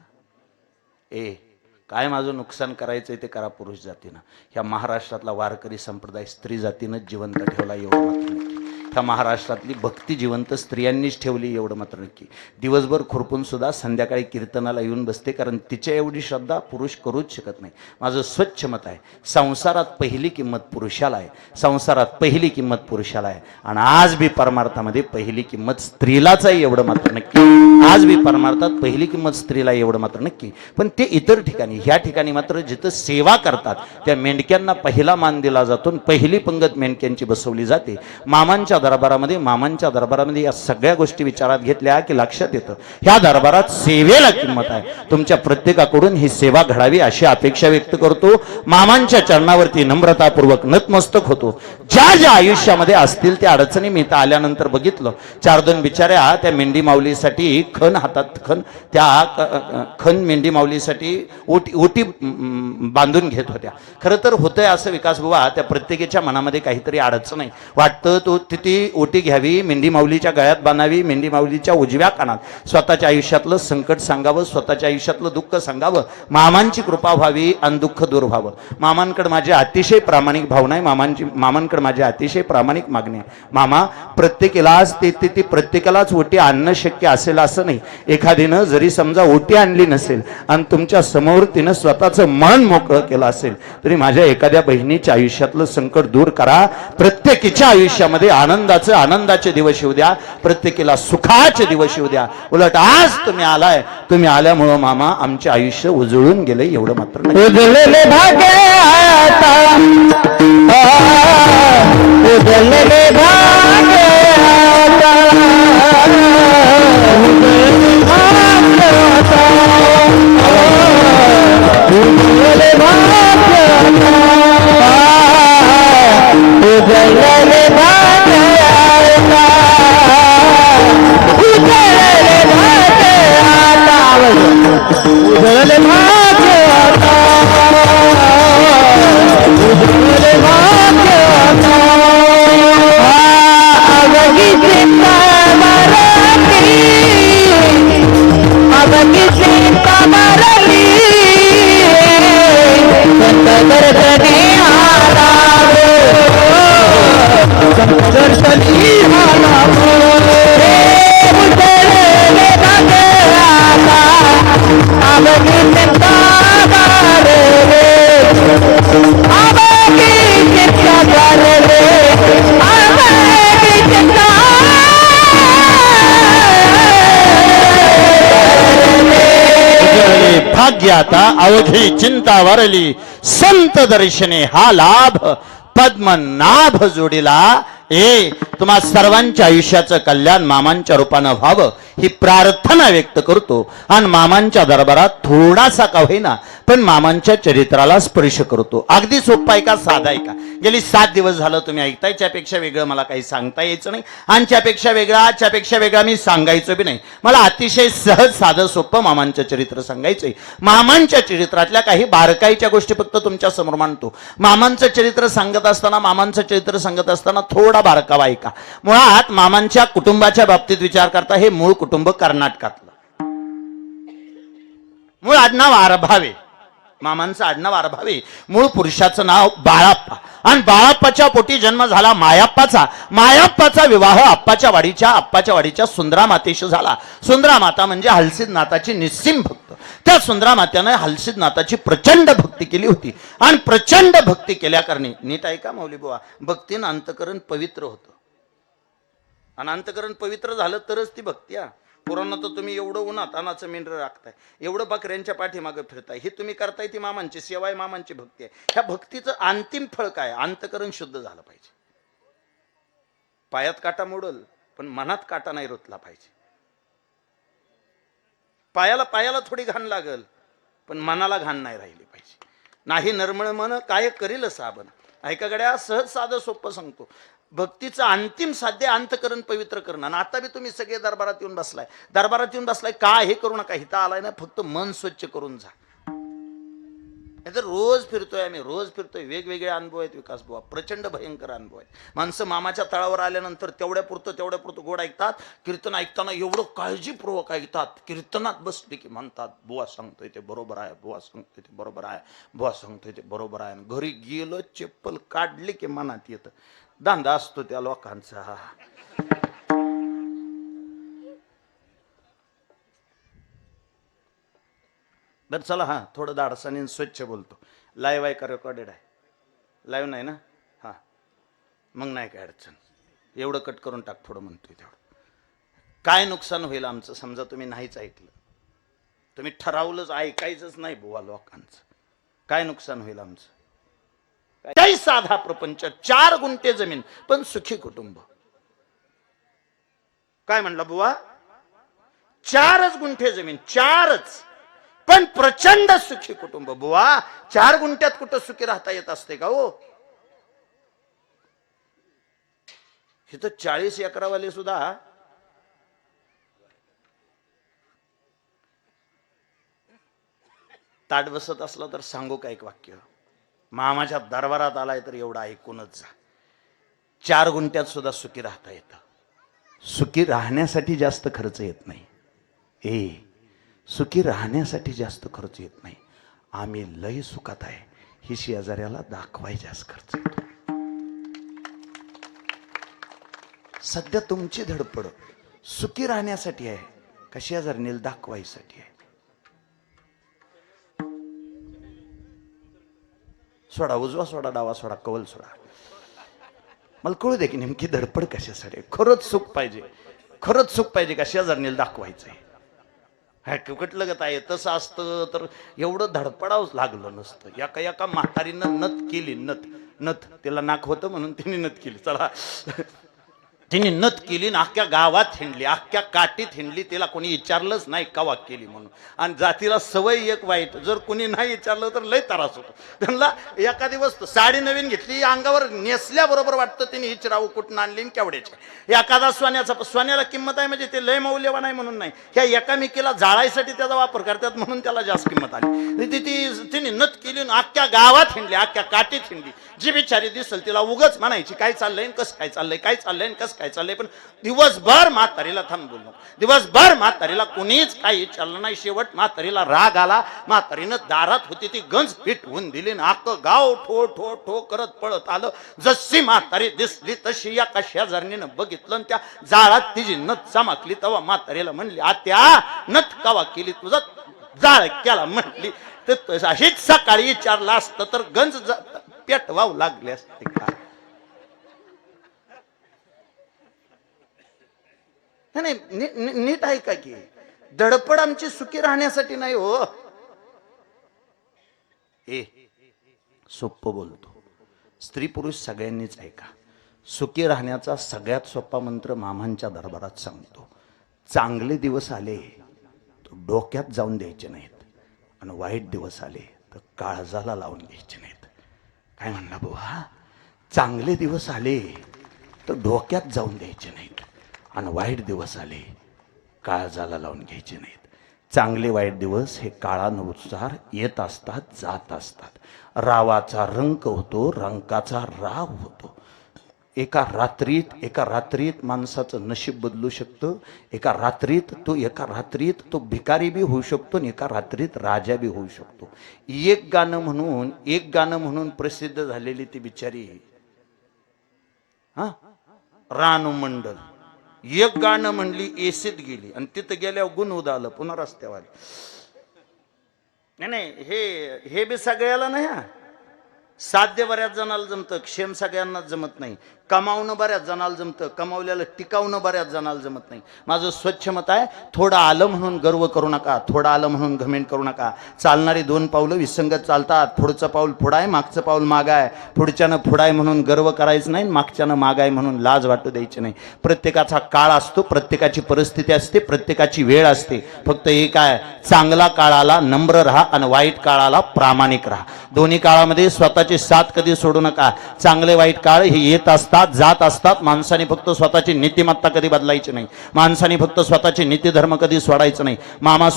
काय माझं नुकसान करायचंय ते करा पुरुष जातीनं. ह्या महाराष्ट्रातला वारकरी संप्रदाय स्त्री जातीनं जिवंत ठेवला, एवढं मात्र नक्की. ह्या महाराष्ट्रातली भक्ती जिवंत स्त्रियांनीच ठेवली, एवढं मात्र नक्की. दिवसभर खुरपून सुद्धा संध्याकाळी कीर्तनाला येऊन बसते, कारण तिच्या एवढी श्रद्धा पुरुष करूच शकत नाही. माझं स्वच्छ मत आहे, संसारात पहिली किंमत पुरुषाला आहे. संसारात पहिली किंमत पुरुषाला आहे. आणि आज बी परमार्थामध्ये पहिली किंमत स्त्रीलाच आहे, एवढं मात्र नक्की. आज बी परमार्थात पहिली किंमत स्त्रीला, एवढं मात्र नक्की. पण ते इतर ठिकाणी, ह्या ठिकाणी मात्र जिथं सेवा करतात त्या मेंढक्यांना पहिला मान दिला जातो. पहिली पंगत मेंढक्यांची बसवली जाते. मामांच्या दरबारामध्ये या सगळ्या गोष्टी विचारात घेतल्या की लक्षात येतं, ह्या दरबारात सेवेला किंमत आहे. तुमच्या प्रत्येकाकडून ही सेवा घडावी अशी अपेक्षा व्यक्त करतो. मामांच्या चरणावरती नम्रतापूर्वक नतमस्तक होतो. ज्या ज्या आयुष्यामध्ये असतील त्या अडचणी मी इथं आल्यानंतर बघितलं. 4-2 बिचाऱ्या त्या मेंढी माऊलीसाठी खण हातात, खण मेंढी माऊलीसाठी ओटी बांधून घेत होत्या. खरं तर होतंय असं विकास बुवा, त्या प्रत्येकाच्या मनामध्ये काहीतरी अडचण आहे. वाटतं तो ती ओटी घ्यावी, मेंढी माऊलीच्या गळ्यात बांधावी, मेंढी माऊलीच्या उजव्या कानात स्वतःच्या आयुष्यातलं संकट सांगावं, स्वतःच्या आयुष्यातलं दुःख सांगावं, मामांची कृपा व्हावी आणि दुःख दूर व्हावं. मामांकडे माझी अतिशय प्रामाणिक भावना आहे. मामांकडे माझी अतिशय प्रामाणिक मागणी आहे. मामा, प्रत्येकालाच ती प्रत्येकालाच ओटी आणणं शक्य असेल असं नाही. एखादीनं जरी समजा ओटी आणली नसेल आणि तुमच्या समोर तिनं स्वतःचं मन मोकळं केलं असेल, तरी माझ्या एखाद्या बहिणीच्या आयुष्यातलं संकट दूर करा. प्रत्येकीच्या आयुष्यामध्ये आनंदाचे दिवस येऊ द्या, प्रत्येकीला सुखाचे दिवस येऊ द्या. उलट आज तुम्ही आल्यामुळं मामा आमचे आयुष्य उजळून गेले, एवढं मात्र नाही. उजळले भाग्य आता, उजळले भाग्य आता, उजळले भाग्य आता, उजळले भाग्य आता, उजळले भाग्य आता, उजळले भाग्य आता, उजळले भाग्य आता, उजळले भाग्य आता. अवघी चिंता मरली, अवघी चिंता मरली, संत दर्शनी आला, संत दर्शनी आला. उजळले भाग्य आता, अवघी चिंता मरली, अवघी चिंता मरली, अवघी चिंता भाग्य आता, अवघी चिंता वरली, संत दर्शने हा लाभ, पद्मनाभ जोडीला. तुम्हा सर्वांच्या आयुष्याचं कल्याण मामांच्या रूपानं व्हावं ही प्रार्थना व्यक्त करतो आणि मामांच्या दरबारात थोडासा का होईना पण मामांच्या चरित्राला स्पर्श करतो. अगदी सोपा आहे का, साधा आहे का? गेली 7 दिवस झालं तुम्ही ऐकताय. त्यापेक्षा वेगळं मला काही सांगता यायचं नाही आणि त्यापेक्षा वेगळा मी सांगायचो बी नाही. मला अतिशय सहज साधं सोपं मामांचं चरित्र सांगायचंय. मामांच्या चरित्रातल्या काही बारकाईच्या गोष्टी फक्त तुमच्या समोर मांडतो. मामांचं चरित्र सांगत असताना थोडा बारकावा ऐका. मुळात मामांच्या कुटुंबाच्या बाबतीत विचार करता हे मूळ कुटुंब कर्नाटकातलं. मूळ आडनाव आरभावे, मामांचं आडनाव आरभावे. मूळ पुरुषाचं नाव बाळाप्पा आणि बाळाप्पाच्या पोटी जन्म झाला मायाप्पाचा. मायाप्पाचा विवाह आप्पाच्या वाडीच्या सुंदरा मातेशी झाला. सुंदरा माता म्हणजे हलसिद्धनाथाची निस्सीम भक्त. त्या सुंदरा मात्याने हलसिद्धनाथाची प्रचंड भक्ती केली होती आणि प्रचंड भक्ती केल्याकारणे, नीट ऐका माऊली बुवा, भक्तीनं अंतकरण पवित्र होतं आणि अंतकरण पवित्र झालं तरच ती भक्ती. पुराण तर तुम्ही एवढं उन्हात अनाचं मेंढर राखताय, एवढं बकऱ्यांच्या पाठीमागं फिरताय, हे तुम्ही करताय ती मामांची सेवा आहे, मामांची भक्ती आहे. ह्या भक्तीचं अंतिम फळ काय? अंतकरण शुद्ध झालं पाहिजे. पायात काटा मोडल पण मनात काटा नाही रुतला पाहिजे. पायाला थोडी घाण लागल पण मनाला घाण नाही राहिली पाहिजे. नाही नरमळ मन काय करील साबण. ऐका गड्या, सहज साधं सोपं सांगतो. भक्तीचं अंतिम साध्य अंतकरण पवित्र करणं. आणि आता बी तुम्ही सगळे दरबारात येऊन बसलाय का हे करू नका. हिथं आलाय ना, फक्त मन स्वच्छ करून जा. तर रोज फिरतोय, वेगवेगळे अनुभव आहेत विकास बुवा, प्रचंड भयंकर अनुभव आहेत. माणसं मामाच्या तळावर आल्यानंतर तेवढ्या पुरतं गोड ऐकतात. कीर्तन ऐकताना एवढं काळजीपूर्वक ऐकतात. कीर्तनात बसले की म्हणतात, बुवा सांगतोय ते बरोबर आहे, बुवा सांगतोय ते बरोबर आहे, बुवा सांगतोय ते बरोबर आहे. घरी गेलं चप्पल काढली की मनात येतं. दांदा असतो त्या लोकांचा. बर चला, हा थोडं धाडसाने स्वच्छ बोलतो. लाईव्ह आहे का रेकॉर्डेड आहे? लाईव्ह नाही ना? हा, मग नाही काय अडचण. एवढं कट करून टाक, थोडं म्हणतोय तेवढं. काय नुकसान होईल आमचं? समजा तुम्ही नाहीच ऐकलं, तुम्ही ठरावलंच ऐकायचंच नाही बुवा लोकांचं, काय नुकसान होईल आमचं? काही साधा प्रपंच, 4 गुंठे जमीन पण सुखी कुटुंब. काय म्हणला बुवा? 4 गुंठे जमीन, 4च, पण प्रचंड सुखी कुटुंब. बुवा 4 गुंठ्यात कुठं सुखी राहता येत असते का हो? हे तर 40 एकरावाले सुद्धा ताट बसत असला तर सांगू का एक वाक्य? मामाच्या दरबारात आलाय तर एवढा ऐकूनच जा. 4 गुंठ्यात सुद्धा सुखी राहता येतं. सुखी राहण्यासाठी जास्त खर्च येत नाही. सुखी राहण्यासाठी जास्त खर्च येत नाही. आम्ही लय सुखात आहे ही शेजाऱ्याला दाखवायचाच खर्च येतो. सध्या तुमची धडपड सुखी राहण्यासाठी आहे का शेजाऱ्याला दाखवायसाठी आहे? सोडा, उजवा सोडा, डावा सोडा, कवल सोडा, मला कळू दे की नेमकी धडपड कशासाठी? खरंच सुख पाहिजे का शेजाऱ्याला दाखवायचंय? कुठलं गत आहे? तसं असतं तर एवढं धडपडावंच लागलं नसतं. एका म्हातारीनं नथ केली, नथ तिला नाक होतं म्हणून तिने नथ केली. चला, तिने नथ केली ना, अख्ख्या गावात हिंडली, अख्ख्या काठीत हिंडली. तिला कोणी विचारलंच नाही कवा केली म्हणून. आणि जातीला सवय एक वाईट, जर कोणी नाही विचारलं तर लय त्रास होतो त्यांना. एखादी वस्तू साडी नवीन घेतली, अंगावर नेसल्याबरोबर वाटतं तिने हिचरावं, कुठून आणली केवढ्याची. एखादा सोन्याला किंमत आहे म्हणजे ते लय मौल्यवान आहे म्हणून नाही, ह्या एकामेकीला जाळायसाठी त्याचा वापर करतात म्हणून त्याला जास्त किंमत आली. तिने नथ केली, अख्ख्या गावात हिंडली, अख्ख्या काठीत हिंडली. जी बिचारी दिसल तिला उगच म्हणायची काय चाललंय, कसं काय चाललंय, पण दिवसभर म्हातारीला थांबवलं नको. दिवसभर म्हातारीला कुणीच काही विचारलं नाही. शेवट म्हातारीला राग आला. म्हातारीनं दारात होती ती गंज पिटवून दिली ना, अख्खं गाव ठो ठो ठो करत पळत आलं. जशी म्हातारी दिसली तशी या शेजारणीनं बघितलं, त्या जाळात तिची नथ चमकली. तेव्हा म्हातारीला म्हणली, आत्या नथ कवा केली? तुझा जाळ केला म्हणली. तर अशीच सकाळी विचारलं असतं तर गंज पेटवाव लागले असते का? नाही, नीट आहे का की धडपड आमची सुखी राहण्यासाठी नाही हो. सोपं बोलतो, स्त्री पुरुष सगळ्यांनीच ऐका. सुखी राहण्याचा सगळ्यात सोपा मंत्र मामांच्या दरबारात सांगतो. चांगले दिवस आले तर डोक्यात जाऊन द्यायचे नाहीत आणि वाईट दिवस आले तर काळजाला लावून घ्यायचे नाहीत. काय म्हणला बुवा? चांगले दिवस आले तर डोक्यात जाऊन द्यायचे नाहीत आणि वाईट दिवस आले काळजाला लावून घ्यायचे नाहीत. चांगले वाईट दिवस हे काळानुसार येत असतात, जात असतात. रावाचा रंक होतो, रंकाचा राव होतो. एका रात्रीत माणसाचं नशीब बदलू शकतं. एका रात्रीत तो भिकारी बी होऊ शकतो आणि एका रात्रीत राजा बी होऊ शकतो. एक गाणं म्हणून प्रसिद्ध झालेली ती बिचारी रानू मंडल. एक गाणं म्हणली, एसीत गेली आणि तिथं गेल्यावर गुण उदालं पुन्हा रस्त्यावर. नाही हे बी सगळ्याला नाही. साध्य बऱ्याच जणाला जमतं, क्षेम सगळ्यांनाच जमत नाही. कमावणं बऱ्याच जणाला जमतं, कमावल्याला टिकावणं बऱ्याच जणाला जमत नाही. माझं स्वच्छ मत आहे, थोडं आलं म्हणून गर्व करू नका, थोडं आलं म्हणून घमेंट करू नका. चालणारी दोन पावलं विसंगत चालतात. पुढचं पाऊल पुढाय, मागचं पाऊल मागाय. पुढच्यानं पुढाय म्हणून गर्व करायचं नाही, मागच्यानं मागाय म्हणून लाज वाटू द्यायची नाही. प्रत्येकाचा काळ असतो, प्रत्येकाची परिस्थिती असते, प्रत्येकाची वेळ असते. फक्त एक आहे, चांगला काळाला नम्र राहा आणि वाईट काळाला प्रामाणिक राहा. दोन्ही काळामध्ये स्वतःची साथ कधी सोडू नका. चांगले वाईट काळ हे येत असतात, जात असतात. माणसाने फक्त स्वतःची नीतिमत्ता कधी बदलायची नाही. माणसाने फक्त स्वतःचे नीतिधर्म कधी सोडायचं नाही. मामा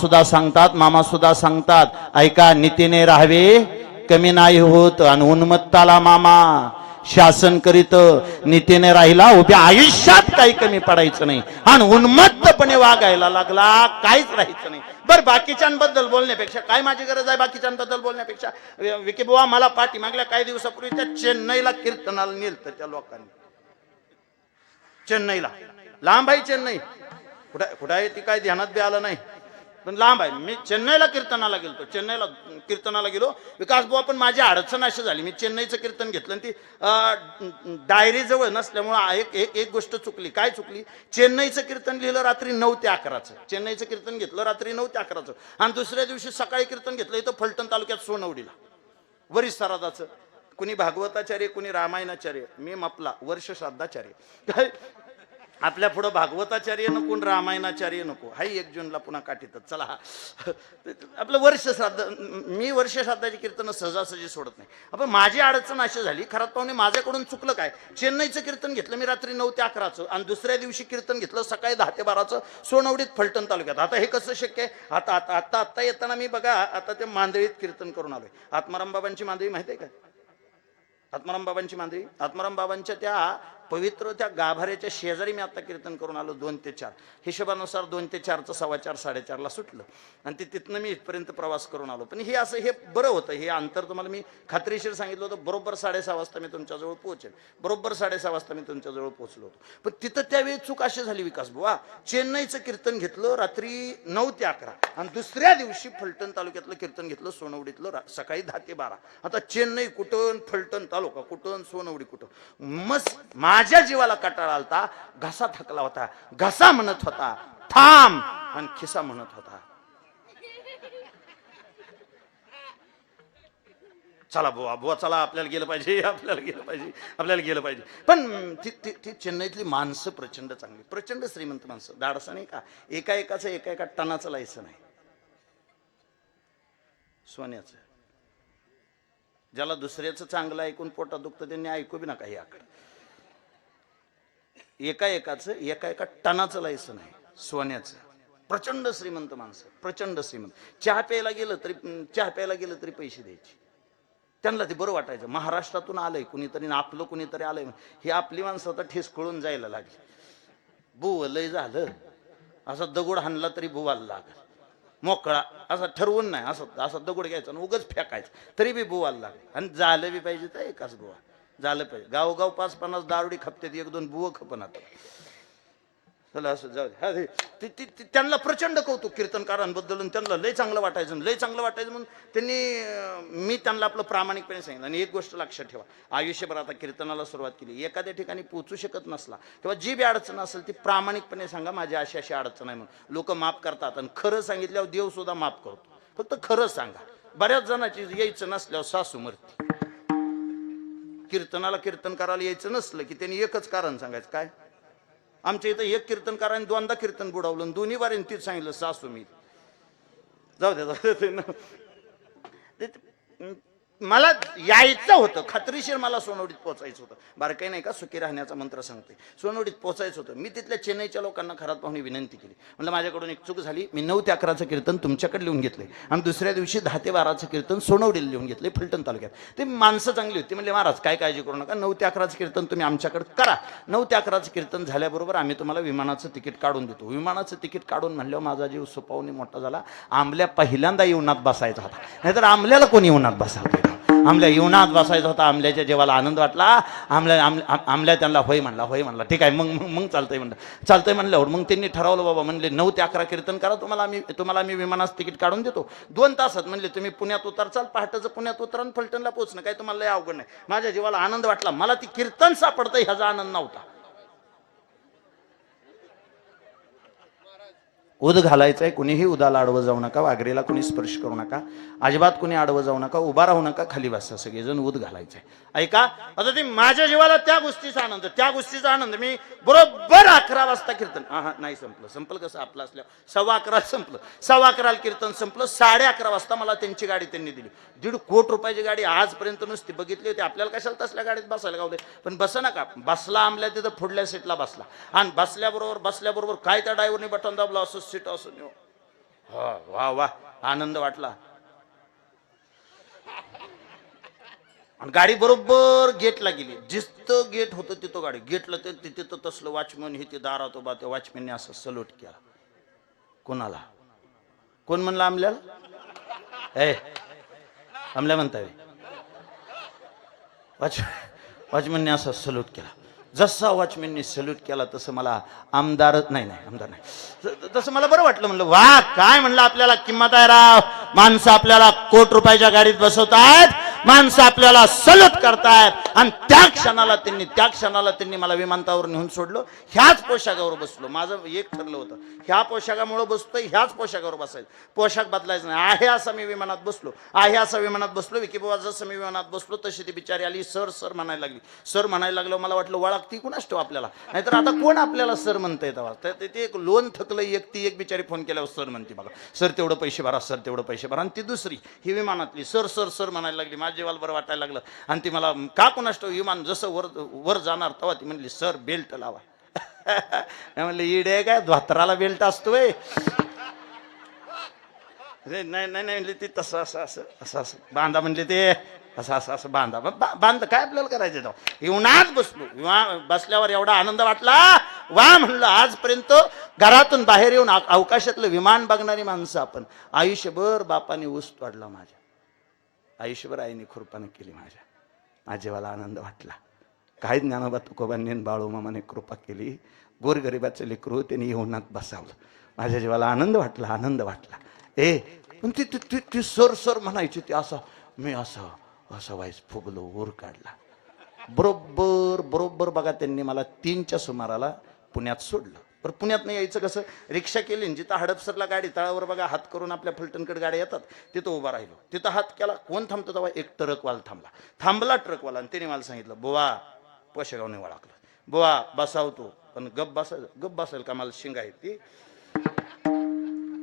सुद्धा सांगतात ऐका, नीतीने राहावे, कमी नाही होत. आणि उन्मत्ताला मामा शासन करीत, नीतीने राहिला उभ्या आयुष्यात काही कमी पडायचं नाही. आणि उन्मत्तपणे वागायला लागला काहीच राहायचं नाही. बरं, बाकीच्यांबद्दल बोलण्यापेक्षा काय माझी गरज आहे? बाकीच्यांबद्दल बोलण्यापेक्षा विकी बुवा, मला पाठी मागल्या काही दिवसापूर्वी त्या चेन्नईला कीर्तनाला नेलतं त्या लोकांनी. चेन्नईला लांब आहे, चेन्नई कुठं आहे ती काय ध्यानात बी आलं नाही, पण लांब आहे. मी चेन्नईला कीर्तनाला गेलो. विकास बुवा, पण माझी अडचण अशी झाली, मी चेन्नईचं कीर्तन घेतलं आणि ती डायरी जवळ नसल्यामुळं एक गोष्ट चुकली. काय चुकली? चेन्नईचं कीर्तन लिहिलं रात्री 9 ते 11चं. चेन्नईचं कीर्तन घेतलं रात्री 9 ते 11चं आणि दुसऱ्या दिवशी सकाळी कीर्तन घेतलं इथं फलटण तालुक्यात सोनवडीला, वरिष्ठ सरादाचं. कुणी भागवताचार्य, कुणी रामायणाचार्य, मी मपला वर्ष श्राद्धाचार्य. काय आपल्या पुढं भागवताचार्य नको, रामायणाचार्य नको. हाय 1 जूनला पुन्हा काठीतच. चला, आपलं वर्ष श्राद्ध. मी वर्ष श्राद्धाची कीर्तन सहजासहजी सोडत नाही. आपण माझी अडचण अशी झाली, खरात पाहुणे माझ्याकडून चुकलं काय? चेन्नईचं कीर्तन घेतलं मी रात्री 9 ते 11चं आणि दुसऱ्या दिवशी कीर्तन घेतलं सकाळी 10 ते 12चं सोनवडीत फलटण तालुक्यात. आता हे कसं शक्य आहे? आता येताना मी बघा, आता ते मांदळीत कीर्तन करून आलोय. आत्माराम बाबांची मांदळी माहिती आहे का? आत्माराम बाबांची मांदळी, आत्माराम बाबांच्या त्या पवित्र त्या गाभाऱ्याच्या शेजारी मी आता कीर्तन करून आलो. 2 ते 4 हिशोबानुसार 2 ते 4चं 4:15 4:30ला सुटलं आणि ते तिथनं मी इथपर्यंत प्रवास करून आलो. पण हे असं हे बरं होतं. हे अंतर तुम्हाला मी खात्रीशीर सांगितलं होतं. बरोबर 6:30 वाजता मी तुमच्याजवळ पोहोचेल. बरोबर 6:30 वाजता मी तुमच्याजवळ पोहोचलो होतो. पण तिथं त्यावेळी चूक अशी झाली विकास बुवा, चेन्नईचं कीर्तन घेतलं रात्री 9 ते 11 आणि दुसऱ्या दिवशी फलटण तालुक्यातलं कीर्तन घेतलं सोनवडीतलं सकाळी 10 ते 12. आता चेन्नई कुठं, फलटण तालुका कुठं, सोनवडी कुठं. मस्त माझ्या जीवाला कटाळा आलता. घसा थकला होता. घसा म्हणत होता थांब आणि खिसा म्हणत होता चला बुवा चला, आपल्याला गेलं पाहिजे. पण ती चेन्नईतली माणसं प्रचंड चांगली, प्रचंड श्रीमंत माणसं. धाडसा नाही का, एका टनाचं लायसन आहे सोन्याचं. ज्याला दुसऱ्याचं चांगलं ऐकून पोटात दुखतं त्यांनी ऐकू बी नका. हे आकडे एका टनाचं लायसन आहे सोन्याचं. प्रचंड श्रीमंत माणसं, प्रचंड श्रीमंत. चहा प्यायला गेलं तरी पैसे द्यायचे. त्यांना ते बरं वाटायचं. महाराष्ट्रातून आलंय कुणीतरी, आपलं कुणीतरी आलंय, ही आपली माणसं आता ठेसकळून जायला लागली. बुव लय झालं, असा दगड हाणला तरी बुवाला लागल. मोकळा असा ठरवून नाही, असा दगड घ्यायचा आणि उगाच फेकायचं तरी बी बुवाला लागल. आणि झालं बी पाहिजे तर एकाच बुवा झालं पाहिजे. गावगाव 5-50 दारुडी खपतात, 1-2 बुव खपन. आता चला असं जाऊ दे. त्यांना प्रचंड कौतुक कीर्तनकारांबद्दल. त्यांना लय चांगलं वाटायचं म्हणून मी त्यांना आपलं प्रामाणिकपणे सांगितलं. आणि एक गोष्ट लक्षात ठेवा, आयुष्यभर आता कीर्तनाला सुरुवात केली, एखाद्या ठिकाणी पोहोचू शकत नसला तेव्हा जी बी अडचण असेल ती प्रामाणिकपणे सांगा, माझी अशी अडचण आहे म्हणून. लोक माफ करतात आणि खरं सांगितल्यावर देव सुद्धा माफ करतो. फक्त खरं सांगा. बऱ्याच जणांची यायचं नसल्यावर सासू मरते. कीर्तनाला कीर्तन करायला यायचं नसलं की त्यांनी एकच कारण सांगायचं, काय आमच्या इथं एक कीर्तनकाराने 2दा कीर्तन बुडवलं आणि दोन्ही बारीन तीच सांगितलं सासू मी. जाऊ दे मला यायचं होतं, खात्रीशीर मला सोनवडीत पोहोचायचं होतं. बरं काही नाही का, सुखी राहण्याचा मंत्र सांगते. सोनवडीत पोहोचायचं होतं. मी तिथल्या चेन्नईच्या लोकांना घरात पाहुणे विनंती केली. म्हणलं माझ्याकडून एक चूक झाली, मी 9 ते 11चं कीर्तन तुमच्याकडे लिहून घेतले आणि दुसऱ्या दिवशी 10 ते 12चं कीर्तन सोनवडीला लिहून घेतले, फलटण तालुक्यात. ते माणसं चांगली होती, म्हणले महाराज काय काळजी करू नका, 9 ते 11चं कीर्तन तुम्ही आमच्याकडे करा. 9 ते 11चं कीर्तन झाल्याबरोबर आम्ही तुम्हाला विमानाचं तिकीट काढून देतो. विमानाचं तिकीट काढून म्हणल्यावर माझा जीव सुपावणी मोठा झाला. आमल्या पहिल्यांदा येऊनात बसायचा होता, नाहीतर आमल्याला कोणी येऊनात बसावं. आमल्या येऊनात बसायचा होता. आमल्याच्या जेवाला आनंद वाटला. आमल्या त्यांना होय म्हणला ठीक आहे मग चालतंय म्हणलं. चालतंय म्हणल्यावर मग त्यांनी ठरवलं बाबा, म्हणले 9 ते 11 कीर्तन करा, तुम्हाला आम्ही विमानाचं तिकीट काढून देतो. 2 तासात म्हणले तुम्ही पुण्यात उतरचाल, पहाटेचं पुण्यात उतरा आणि फलटणला पोहोचणं काय तुम्हाला लय अवघड नाही. माझ्या जीवाला आनंद वाटला. मला ती कीर्तन सापडतं ह्याचा आनंद नव्हता. उद घालायचंय, कुणीही उदाला आडवं जाऊ नका, वाघरेला कुणी स्पर्श करू नका, अजिबात कुणी आडवं जाऊ नका, उभा राहू नका, खाली बसा, सगळेजण उद घालायचंय. ऐका आता ते माझ्या जीवाला त्या गोष्टीचा आनंद मी बरोबर 11 वाजता कीर्तन नाही संपलं कसं आपलं असल्या 11:15 संपलं. 11:15 कीर्तन संपलं. 11:30 वाजता मला त्यांची गाडी त्यांनी दिली. 1.5 कोटी रुपयाची गाडी. आजपर्यंत नुसती बघितली होती. आपल्याला कशाला तसल्या गाडीत बसायला गावले, पण बस नका. बसला आमल्या तिथं पुढल्या सीटला बसला आणि बसल्याबरोबर काय त्या ड्रायव्हरने बटन दाबलं, असं सीट असं. वा वा आनंद वाटला. आणि गाडी बरोबर गेटला गेली. जिथं गेट होतं तिथं गाडी गेटला तिथं तसलं वॉचमन हे ते दारात उभा. त्या वॉचमॅनने असं सल्यूट केला. कोणाला? कोण म्हणलं आमल्याला? आमल्या म्हणताय वॉचमॅनने असं सल्यूट केला. जसा वॉचमॅनने सल्यूट केला तसं मला आमदार नाही तसं मला बरं वाटलं. म्हणलं वा काय म्हणलं आपल्याला किंमत आहे राव. माणसं आपल्याला कोटी रुपयाच्या गाडीत बसवतायत, माणसं आपल्याला सल्यूट करतायत. आणि त्या क्षणाला त्यांनी मला विमानतळावर नेऊन सोडलं. ह्याच पोशाखावर बसलो. माझं एक ठरलं होतं, ह्या पोशाखामुळे बसतोय, ह्याच पोशाखावर बसायचं. पोशाख बदलायचं नाही. आहे असं मी विमानात बसलो. विकी बाबा जसं मी विमानात बसलो तशी ती बिचारी आली. सर म्हणायला लागलो. मला वाटलं वळखती कुणाच ठेव आपल्याला, नाहीतर आता कोण आपल्याला सर म्हणतंय तेव्हा. ते एक लोन थकलं. ती एक बिचारी फोन केल्यावर सर म्हणते बघा, सर तेवढं पैसे भरा. आणि ती दुसरी ही विमानातली सर म्हणायला लागली. माझ्या जीवाला बरं वाटायला लागलं. आणि ती मला का कुणाच ठेव विमान जसं वर जाणार तेव्हा ती म्हणली सर बेल्ट लावा. म्हणलं इडे काय धोत्राला बेल्ट असतोय? नाही ते तसं असं बांधा. म्हणले ते असं बांध काय आपल्याला करायचं. विमानात बसल्यावर एवढा आनंद वाटला. वा म्हणलं आजपर्यंत घरातून बाहेर येऊन अवकाशातलं विमान बघणारी माणसं आपण. आयुष्यभर बापाने ऊस तोडला माझ्या, आयुष्यभर आईने खुरपानं केली माझ्या जीवाला आनंद वाटला. काय ज्ञानोबा तुकोबांनी बाळूमामाने कृपा केली. गोरगरिबाचं लेकरू त्यांनी येऊनात बसावलं. माझ्या जीवाला आनंद वाटला. पण ती सर म्हणायची. ते असं मी असं व्हायच फुगलो, ऊर काढला. बरोबर बघा त्यांनी मला 3च्या सुमाराला पुण्यात सोडलं. पण पुण्यात नाही यायचं कसं, रिक्षा केली. जिथं हडपसरला गाडी तळावर बघा हात करून आपल्या फलटणकडे गाड्या येतात, तिथं उभा राहिलो. तिथं हात केला. कोण थांबतो तेव्हा? एक ट्रकवाला थांबला ट्रकवाला. आणि त्याने मला सांगितलं बुवा पोशेगावने वळखलं. बुवा बसावतो पण गप बसायला का मला शिंगा आहे ती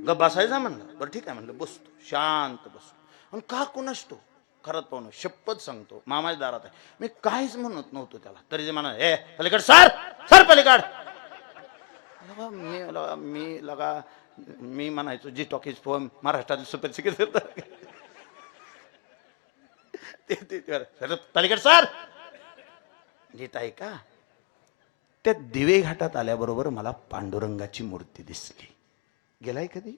गप बसायचा. म्हणलं बरं ठीक आहे म्हणलं, बसतो शांत बसतो. आणि का कुणाच तो खरंच पाहुणं शपथ सांगतो मामाच्या दारात आहे. मी काहीच म्हणत नव्हतो त्याला, तरी ते म्हणा पलीकड सर पलीकड. मी म्हणायचो जी टॉकीज फोन महाराष्ट्रातील सुप्रसिद्ध पलीकड सर नीट आहे का. त्या दिवे घाटात आल्याबरोबर मला पांडुरंगाची मूर्ती दिसली. गेलाय कधी?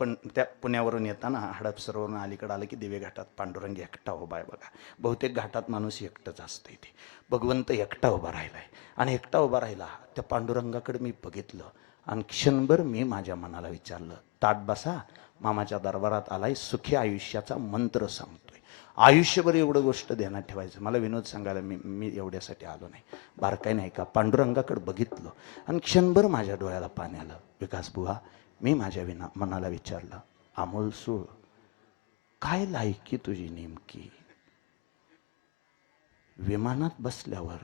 पण त्या पुण्यावरून येताना हडपसरवरून अलीकडे आलं की दिवे घाटात पांडुरंग एकटा उभा आहे बघा. बहुतेक घाटात माणूस एकटंच असतं इथे. भगवंत एकटा उभा राहिलाय. आणि एकटा उभा राहिला त्या पांडुरंगाकडे मी बघितलं. आणि क्षणभर मी माझ्या मनाला विचारलं, ताट बसा, मामाच्या दरबारात आलाय, सुखी आयुष्याचा मंत्र सांगतोय. आयुष्यभर एवढं गोष्ट ध्यानात ठेवायचं. मला विनोद सांगायला मी एवढ्यासाठी आलो नाही. बारकाई नाही का, पांडुरंगाकडे बघितलं आणि क्षणभर माझ्या डोळ्याला पाणी आलं. विकास बुवा, मी माझ्या मनाला विचारलं, अमोल सूळ, काय लायकी तुझी नेमकी? विमानात बसल्यावर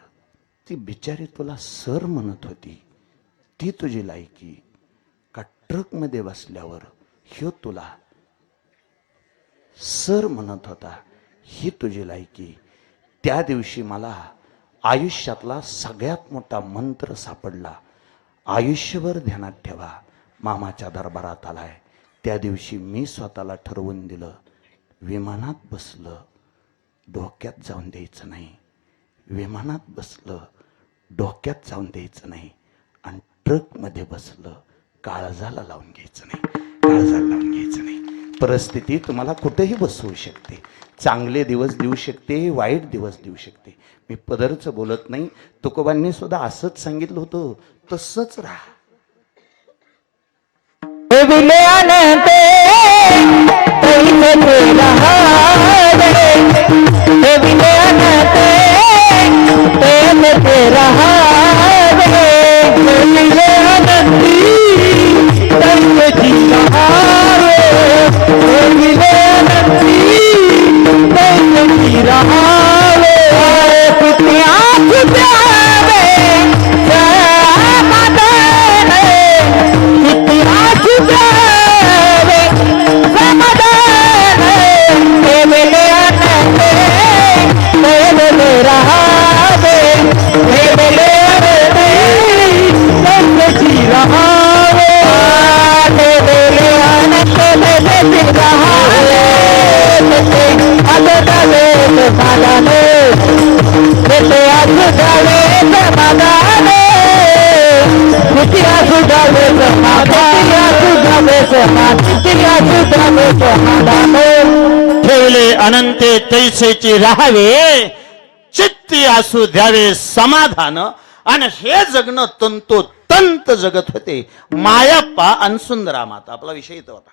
ती बिचारी तुला सर म्हणत होती, ती तुझी लायकी का ट्रकमध्ये बसल्यावर ह्यो तुला सर म्हणत होता, ही तुझी लायकी? त्या दिवशी मला आयुष्यातला सगळ्यात मोठा मंत्र सापडला. आयुष्यभर ध्यानात ठेवा, मामाच्या दरबारात आलाय त्या दिवशी मी स्वतःला ठरवून दिलं, विमानात बसलं डोक्यात जाऊन द्यायचं नाही, विमानात बसलं डोक्यात जाऊन द्यायचं नाही, आणि ट्रकमध्ये बसलं काळजाला लावून घ्यायचं नाही, काळजाला लावून घ्यायचं नाही. परिस्थिती तुम्हाला कुठेही बसवू शकते, चांगले दिवस देऊ शकते, वाईट दिवस देऊ शकते. मी पदरचं बोलत नाही, तुकोबांनी सुद्धा असंच सांगितलं होतं, तसंच राहा. विलयानते तैसे रहावे, विलयानते तैसे रहावे, विलयानती तैसे रहावे, विलयानती तैसे रहावे. कुत्यास जावे समाधान, कुत्यास जावे समाधान, हे विलयानते तैसे रहावे, हे विलयानती तैसे रहावे, हे विलयानते तैसे रहावे. अगदावे समाधाने, ते अगदावे समाधाने, कुठे अगदावे समाधाने, अगदावे समाधाने, समाधाने. ठेवले अनंते तैसेची राहावे, चित्ती असू द्यावे समाधान. आणि हे जगणं तंतोतंत जगत होते मायाप्पा आणि सुंदरामाता. आपला विषय इथं होता.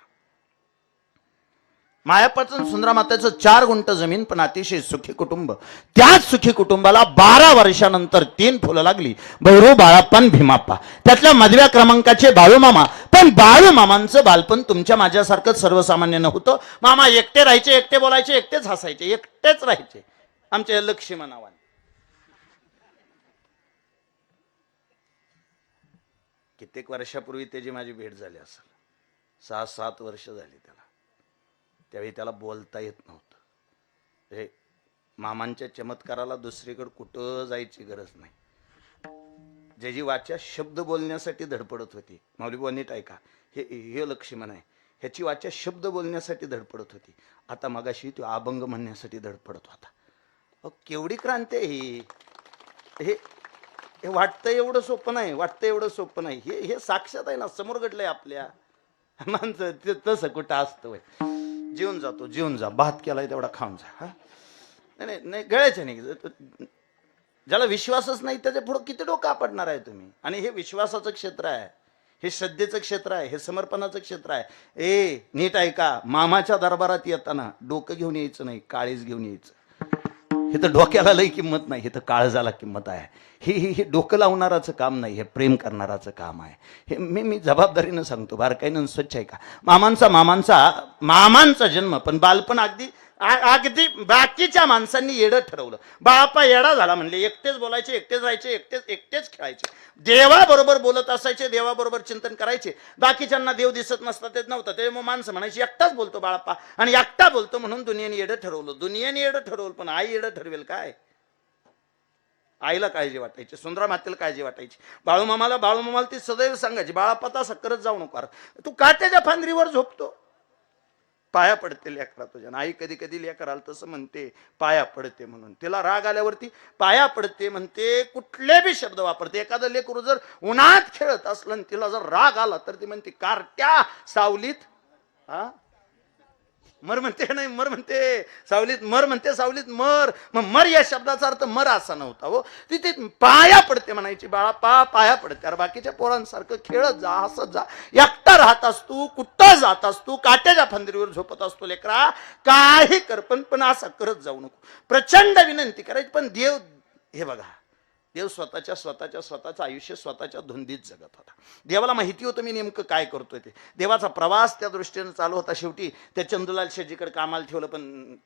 मायाप्पाचं सुंदरामातेचं 4 गुंठ जमीन, पण अतिशय सुखी कुटुंब. त्याच सुखी कुटुंबाला 12 वर्षानंतर 3 फुलं लागली, भैरू, बाळाप्पा आणि भीमाप्पा. त्यातल्या मधव्या क्रमांकाचे बाळूमामा. पण बाळूमामांचं बालपण तुमच्या माझ्यासारखंच सर्वसामान्य नव्हतं. मामा एकटे राहायचे, एकटे बोलायचे, एकटेच हसायचे, एकटेच राहायचे. आमच्या लक्ष्मी नावाने. कित्येक वर्षापूर्वी त्याची माझी भेट झाली असेल, 6-7 वर्ष झाली त्याला. त्यावेळी त्याला बोलता येत नव्हतं. हे मामांच्या चमत्काराला दुसरीकडे कुठं जायची गरज नाही. ज्याची वाचा शब्द बोलण्यासाठी धडपडत होती, माऊलीबुवा नीट ऐका, हे लक्ष्मण आहे, ह्याची वाचा शब्द बोलण्यासाठी धडपडत होती. आता मगाशी तो अभंग म्हणण्यासाठी धडपडत होता. केवढी क्रांती आहे ही! हे वाटतं एवढं सोपं नाही, वाटतं एवढं सोपं नाही. हे साक्षात आहे ना, समोर घडलंय आपल्या. माणसं तसं कुठं असतं वय. जेवून जातो, जेवून जा, भात केलाय तेवढा खाऊन जा. हा नाही नाही, गळायचं नाही. ज्याला विश्वासच नाही त्याच्या पुढं किती डोकं आपडणार आहे तुम्ही. आणि हे विश्वासाचं क्षेत्र आहे, हे श्रद्धेचं क्षेत्र आहे, हे समर्पणाचं क्षेत्र आहे. नीट ऐका, मामाच्या दरबारात येताना डोकं घेऊन यायचं नाही, काळीज घेऊन यायचं. हे तर डोक्याला लई किंमत नाही, हे तर काळजाला किंमत आहे. हे डोकं लावणाराचं काम नाही, हे प्रेम करणाराचं काम आहे. हे मी जबाबदारीनं सांगतो, बारकाईनं स्वच्छ आहे का. मामांचा जन्म, पण बालपण अगदी बाकीच्या माणसांनी येडं ठरवलं. बापा येडा झाला म्हणले, एकटेच बोलायचे, एकटेच राहायचे, एकटेच खेळायचे, देवाबरोबर बोलत असायचे, देवाबरोबर चिंतन करायचे. बाकीच्यांना देव दिसत नसता ते नव्हतं. ते मग माणसं म्हणायची एकटाच बोलतो बाळाप्पा, आणि एकटा बोलतो म्हणून दुनियेने येडं ठरवलं. दुनियेने येडं ठरवलं, पण आई येडं ठरवेल काय? आईला काळजी वाटायची, सुंदरामातेला काळजी वाटायची. बाळूमामाला ती सदैव सांगायची, बाळाप्पा तसं करत जाऊ नको, तू काट्याच्या फांदरीवर झोपतो, पाया पडते लेकरा तुझ्या. आई कधी कधी लेकराला तसं म्हणते, पाया पडते म्हणून. तिला राग आल्यावरती पाया पडते म्हणते, कुठले बी शब्द वापरते. एखादं लेकरू जर उन्हात खेळत असलं आणि तिला जर राग आला तर ती म्हणते, कारट्या सावलीत मर म्हणते, नाही मर म्हणते सावलीत, मर म्हणते सावलीत मर. मग मर या शब्दाचा अर्थ मर असा नव्हता हो, तिथे पाया पडते म्हणायची. बाळाप्पा पाया पडते. अरे बाकीच्या पोरांसारखं खेळत जा, हसत जा. एकटा राहत असतो, कुठं जात असतो, काट्याच्या फांदरीवर झोपत असतो लेकरा, काही कर, पण असं करत जाऊ नको. प्रचंड विनंती करायची. पण देव, हे बघा, देव स्वतःचं आयुष्य स्वतःच्या धुंदीत जगत होता. देवाला माहिती होतं मी नेमकं काय करतोय ते. देवाचा प्रवास त्या दृष्टीने चालू होता. शेवटी त्या चंदुलाल शेजीकडे कामाला ठेवलं, पण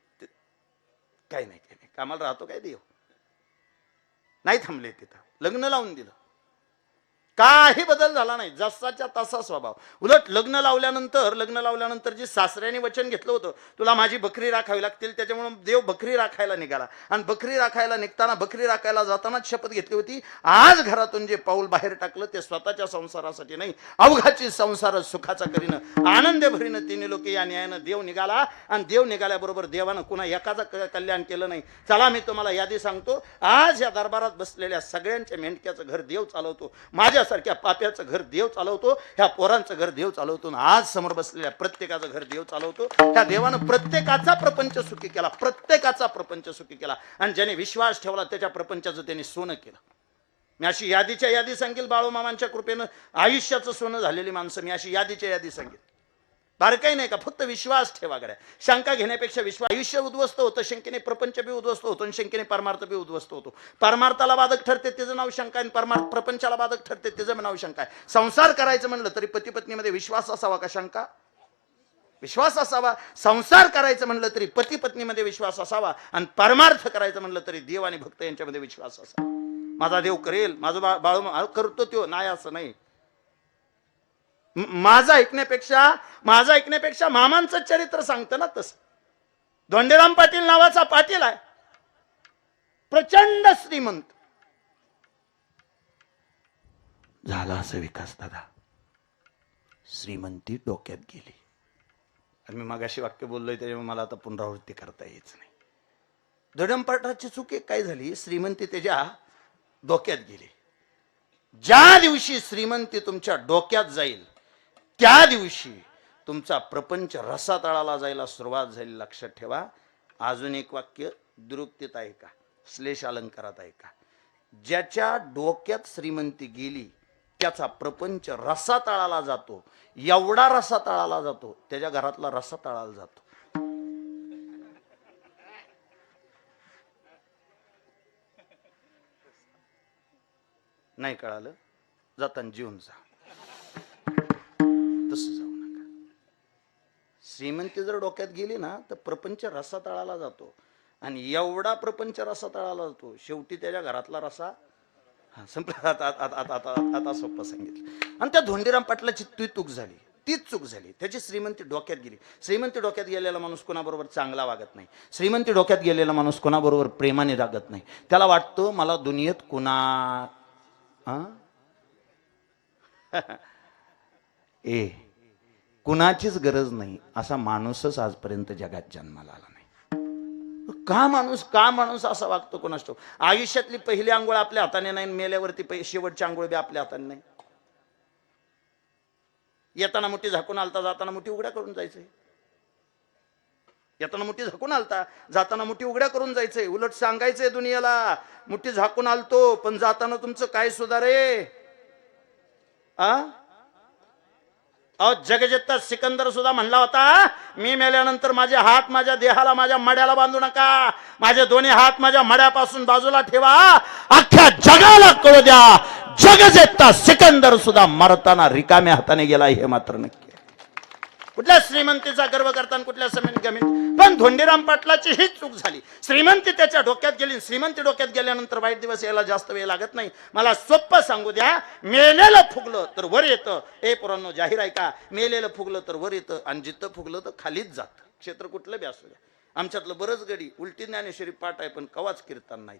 काय नाही कामाला राहतो काय देव. नाही थांबले तिथं, लग्न लावून दिलं. काही बदल झाला नाही, जसाच्या तसा स्वभाव. उलट लग्न लावल्यानंतर जी सासऱ्याने वचन घेतलं होतं, तुला माझी बकरी राखावी लागतील, त्याच्यामुळे देव बकरी राखायला निघाला. आणि बकरी राखायला निघताना, बकरी राखायला जातानाच शपथ घेतली होती, आज घरातून जे पाऊल बाहेर टाकलं ते स्वतःच्या संसारासाठी नाही, अवघाची संसार सुखाचा करीनं, आनंद भरीनं तिने लोक या न्यायानं देव निघाला. आणि देव निघाल्याबरोबर देवानं कुणा एकाचं कल्याण केलं नाही. चला मी तुम्हाला यादी सांगतो, आज या दरबारात बसलेल्या सगळ्यांच्या मेंढक्याचं घर देव चालवतो, माझ्यासारख्या पाप्याचं घर देव चालवतो, ह्या पोरांचं घर देव चालवतो, आज समोर बसलेल्या प्रत्येकाचं घर देव चालवतो. त्या देवानं प्रत्येकाचा प्रपंच सुखी केला, प्रत्येकाचा प्रपंच सुखी केला. आणि ज्याने विश्वास ठेवला त्याच्या प्रपंचाचं त्यांनी सोनं केलं. मी अशी यादीच्या यादी सांगेल, बाळूमामांच्या कृपेनं आयुष्याचं सोनं झालेली माणसं मी अशी यादीच्या यादी सांगेल. बारकाई नाही का, फक्त विश्वास ठेवा गड्या. शंका घेण्यापेक्षा विश्वास. आयुष्य उद्ध्वस्त होतं, शंकेने प्रपंच बी उद्ध्वस्त होतो, आणि शंकेने परमार्थ बी उद्ध्वस्त होतो. परमार्थाला बाधक ठरते त्याचं नाव शंका, आणि प्रपंचाला बाधक ठरते त्याचं नाव शंका आहे. संसार करायचं म्हणलं तरी पती पत्नीमध्ये विश्वास असावा का शंका? विश्वास असावा. संसार करायचं म्हणलं तरी पती पत्नीमध्ये विश्वास असावा, आणि परमार्थ करायचं म्हणलं तरी देव आणि भक्त यांच्यामध्ये विश्वास असावा. माझा देव करेल, माझं बाळू करतो तो, नाही असं नाही. माझं ऐकण्यापेक्षा मामांचं चरित्र सांगतं ना तसं. धोंडेराम पाटील नावाचा पाटील आहे, प्रचंड श्रीमंत झाला. असं विकास दादा, श्रीमंती डोक्यात गेली. आणि मी मगाशी वाक्य बोललोय त्याच्यामुळे मला आता पुनरावृत्ती करता यायचं नाही. धोंडेराम पाटलाची चूक एक काय झाली, श्रीमंती त्याच्या डोक्यात गेली. ज्या दिवशी श्रीमंती तुमच्या डोक्यात जाईल त्या दिवशी तुमचा प्रपंच रसातळाला जायला सुरुवात झाली. लक्षात ठेवा. अजून एक वाक्य दुरुक्तीत आहे का, श्लेष अलंकारात आहे का, ज्याच्या डोक्यात श्रीमंती गेली त्याचा प्रपंच रसातळाला जातो. एवढा रसातळाला जातो त्याच्या घरातला रसातळाला जातो. नाही कळालं, जाताना जीवन जा, तसं जाऊ नका. श्रीमंती जर डोक्यात गेली ना तर प्रपंच रसातळाला जातो, आणि एवढा प्रपंच रसातळाला जातो शेवटी त्याच्या घरातला रसा संपला. आता सोपं सांगितलं. आणि त्या धोंडीराम पाटलाची तीच चूक झाली. त्याची श्रीमंती डोक्यात गेली. श्रीमंती डोक्यात गेलेला माणूस कोणाबरोबर चांगला वागत नाही. श्रीमंती डोक्यात गेलेला माणूस कोणाबरोबर प्रेमाने रागत नाही. त्याला वाटतं मला दुनियेत कुणाचीच गरज नाही असा माणूसच आजपर्यंत जगात जन्माला आला नाही. का माणूस असा वागतो कोणास ठाऊक. आयुष्यातली पहिली आंघोळ आपल्या हाताने नाही, मेल्यावरती शेवटची आंघोळ बी आपल्या हाताने नाही. येताना मुठी झाकून आलता, जाताना मुठी उघड्या करून जायचंय. येताना मुठी झाकून आलता, जाताना मुठी उघड्या करून जायचंय. उलट सांगायचंय दुनियाला, मुठी झाकून आलतो पण जाताना तुमचं काय सुधारे. जगजेता सिकंदर सुद्धा म्हणला होता, मी मेल्यानंतर माझे हात माझ्या देहाला, माझ्या मड्याला बांधू नका, माझे दोन्ही हात माझ्या मड्यापासून बाजूला ठेवा, अख्ख्या जगाला कळू द्या जगजेता सिकंदर सुद्धा मरताना रिकाम्या हाताने गेला, हे मात्र नक्की. कुठल्या श्रीमंतीचा गर्व करताना कुठल्या गमित. पण धोंडीराम पाटलाची ही चूक झाली. श्रीमंती त्याच्या डोक्यात गेली. श्रीमंती डोक्यात गेल्यानंतर वाईट दिवस यायला जास्त वेळ लागत नाही. मला सोपं सांगू द्या, मेलेलं फुगलं तर वर येतं. पोरांनो जाहीर आहे का, मेलेलं फुगलं तर वर येतं, आणि जिथं फुगलं तर खालीच जातं. क्षेत्र कुठलं बी असू द्या. आमच्यातलं बरंच गडी उलटी ज्ञानेश्वरी पाठ आहे पण कवाच कीर्तन नाही.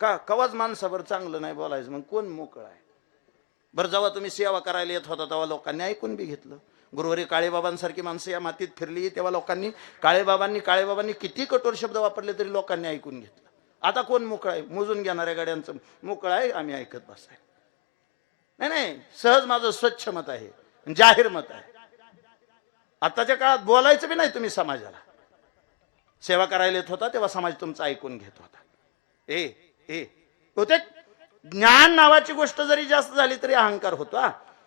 का कवाच माणसावर चांगलं नाही बोलायचं, मग कोण मोकळं आहे. बरं, जेव्हा तुम्ही सेवा करायला येत होता तेव्हा लोकांनी ऐकून बी घेतलं. गुरुवारी काळेबाबांसारखी माणसं या मातीत फिरली तेव्हा लोकांनी, काळेबाबांनी किती कठोर शब्द वापरले तरी लोकांनी ऐकून घेतलं. आता कोण मोकळं आहे, मोजून घेणाऱ्या गाड्यांचं मोकळं आहे, आम्ही ऐकत बसाय. नाही, सहज माझं स्वच्छ मत आहे, जाहीर मत आहे. आताच्या काळात बोलायचं बी नाही तुम्ही समाजाला. सेवा करायला येत होता तेव्हा समाज तुमचं ऐकून घेत होता. होते ज्ञान नावाची गोष्ट जरी जास्त झाली तरी अहंकार होतो.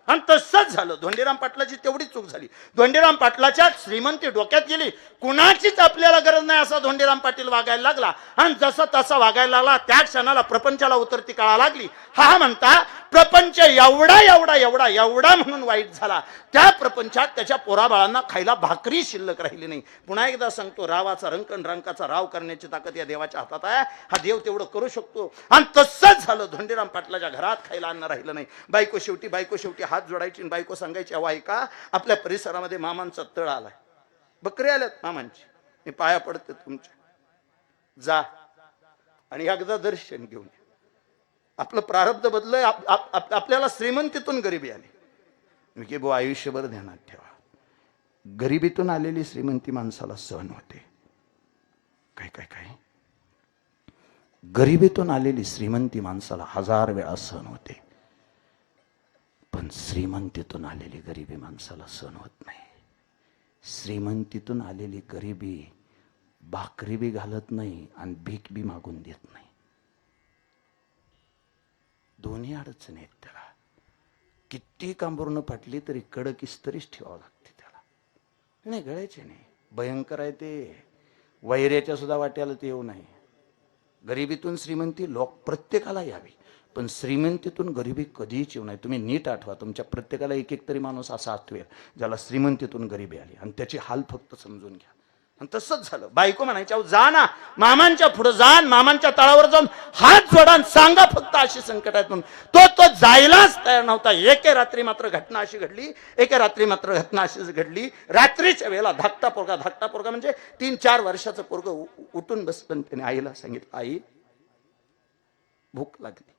आणि तसंच झालं. धोंडीराम पाटलाची तेवढी चूक झाली. धोंडीराम पाटलाच्या श्रीमंती डोक्यात गेली. कुणाचीच आपल्याला गरज नाही असा धोंडीराम पाटील वागायला लागला. आणि जसा तसा वागायला लागला त्या क्षणाला प्रपंचाला उतरती काळा लागली. हा म्हणता प्रपंच एवढा एवढा एवढा एवढा म्हणून वाईट झाला, त्या प्रपंचात त्याच्या पोराबाळांना खायला भाकरी शिल्लक राहिली नाही. पुन्हा एकदा सांगतो, रावाचा रंकण रंकाचा राव करण्याची ताकद या देवाच्या हातात आहे. हा देव तेवढं करू शकतो. आणि तसंच झालं. धोंडीराम पाटलाच्या घरात खायला अन्न राहिलं नाही. बायको शेवटी हात जोडायची आणि बायको सांगायची, अहो ऐका, आपल्या परिसरामध्ये मामांचा तळ आलाय, बकरी आल्यात मामांची, मी पाया पडते तुमच्या, जा आणि एकदा दर्शन घेऊन या. आपलं प्रारब्ध बदलय. आपल्याला श्रीमंतीतून गरिबी आली. मी की बुवा आयुष्यभर ध्यानात ठेवा, गरिबीतून आलेली श्रीमंती माणसाला सहन होते. काय काय काय गरिबीतून आलेली श्रीमंती माणसाला 1000 वेळा सहन होते, पण श्रीमंतीतून आलेली गरिबी माणसाला सहन होत नाही. श्रीमंतीतून आलेली गरिबी भाकरी बी घालत नाही आणि भीक बी मागून देत नाही. दोन्ही अडचणी आहेत त्याला. किती कांबरून फाटली तरी कडक इस्त्रीच ठेवावं लागते त्याला. नाही गळायचे नाही. भयंकर आहे ते. वैऱ्याच्या सुद्धा वाट्याला ते येऊ नाही. गरिबीतून श्रीमंती लोक प्रत्येकाला यावी, पण श्रीमंतीतून गरिबी कधीच येऊ नये. तुम्ही नीट आठवा, तुमच्या प्रत्येकाला एक एक तरी माणूस असा आठवेल ज्याला श्रीमंतीतून गरिबी आली, आणि त्याची हाल फक्त समजून घ्या. आणि तसंच झालं. बायको म्हणायच्या, जा ना मामांच्या पुढे, जा मामांच्या तळावर जाऊन हात जोडा, सांगा फक्त अशी संकट आहेत म्हणून. तो जायलाच तयार नव्हता. एके रात्री मात्र घटना अशी घडली, रात्रीच्या वेळेला धाकटा पोरगा म्हणजे 3-4 वर्षाचं पोरग उठून बसलं. त्याने आईला सांगितलं, आई भूक लागली.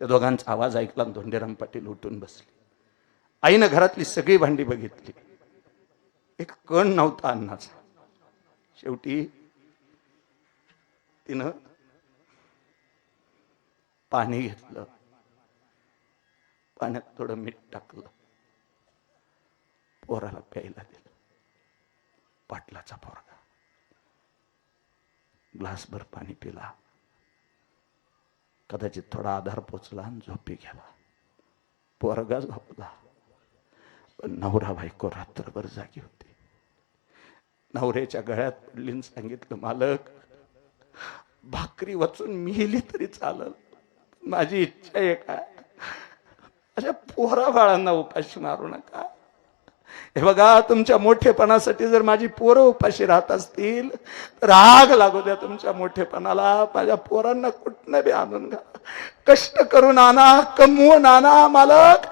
त्या दोघांचा आवाज ऐकला, धोंडीराम पाटील उठून बसले. आईनं घरातली सगळी भांडी बघितली, एक कण नव्हता अन्नाचा. शेवटी तिनं पाणी घेतलं, पाण्यात थोडं मीठ टाकलं, पोराला प्यायला दिलं. पाटलाचा पोरगा ग्लासभर पाणी पिला, कदाचित थोडा आधार पोचला आणि झोपी गेला. पोरगा झोपला, पण नवरा बायको रात्रभर जागी होती. नवऱ्याच्या गळ्यात पडली, सांगितलं, मालक भाकरी वाचून मिली तरी चालल, माझी इच्छा आहे काय, अशा पोरा बाळांना उपाशी मारू नका. हे बघा, तुमच्या मोठेपणासाठी जर माझी पोरं उपाशी राहत असतील तर आग लागू द्या तुमच्या मोठेपणाला. माझ्या पोरांना कुठनं बी आणून घाला, कष्ट करून आणा, कमवून आणा, मालक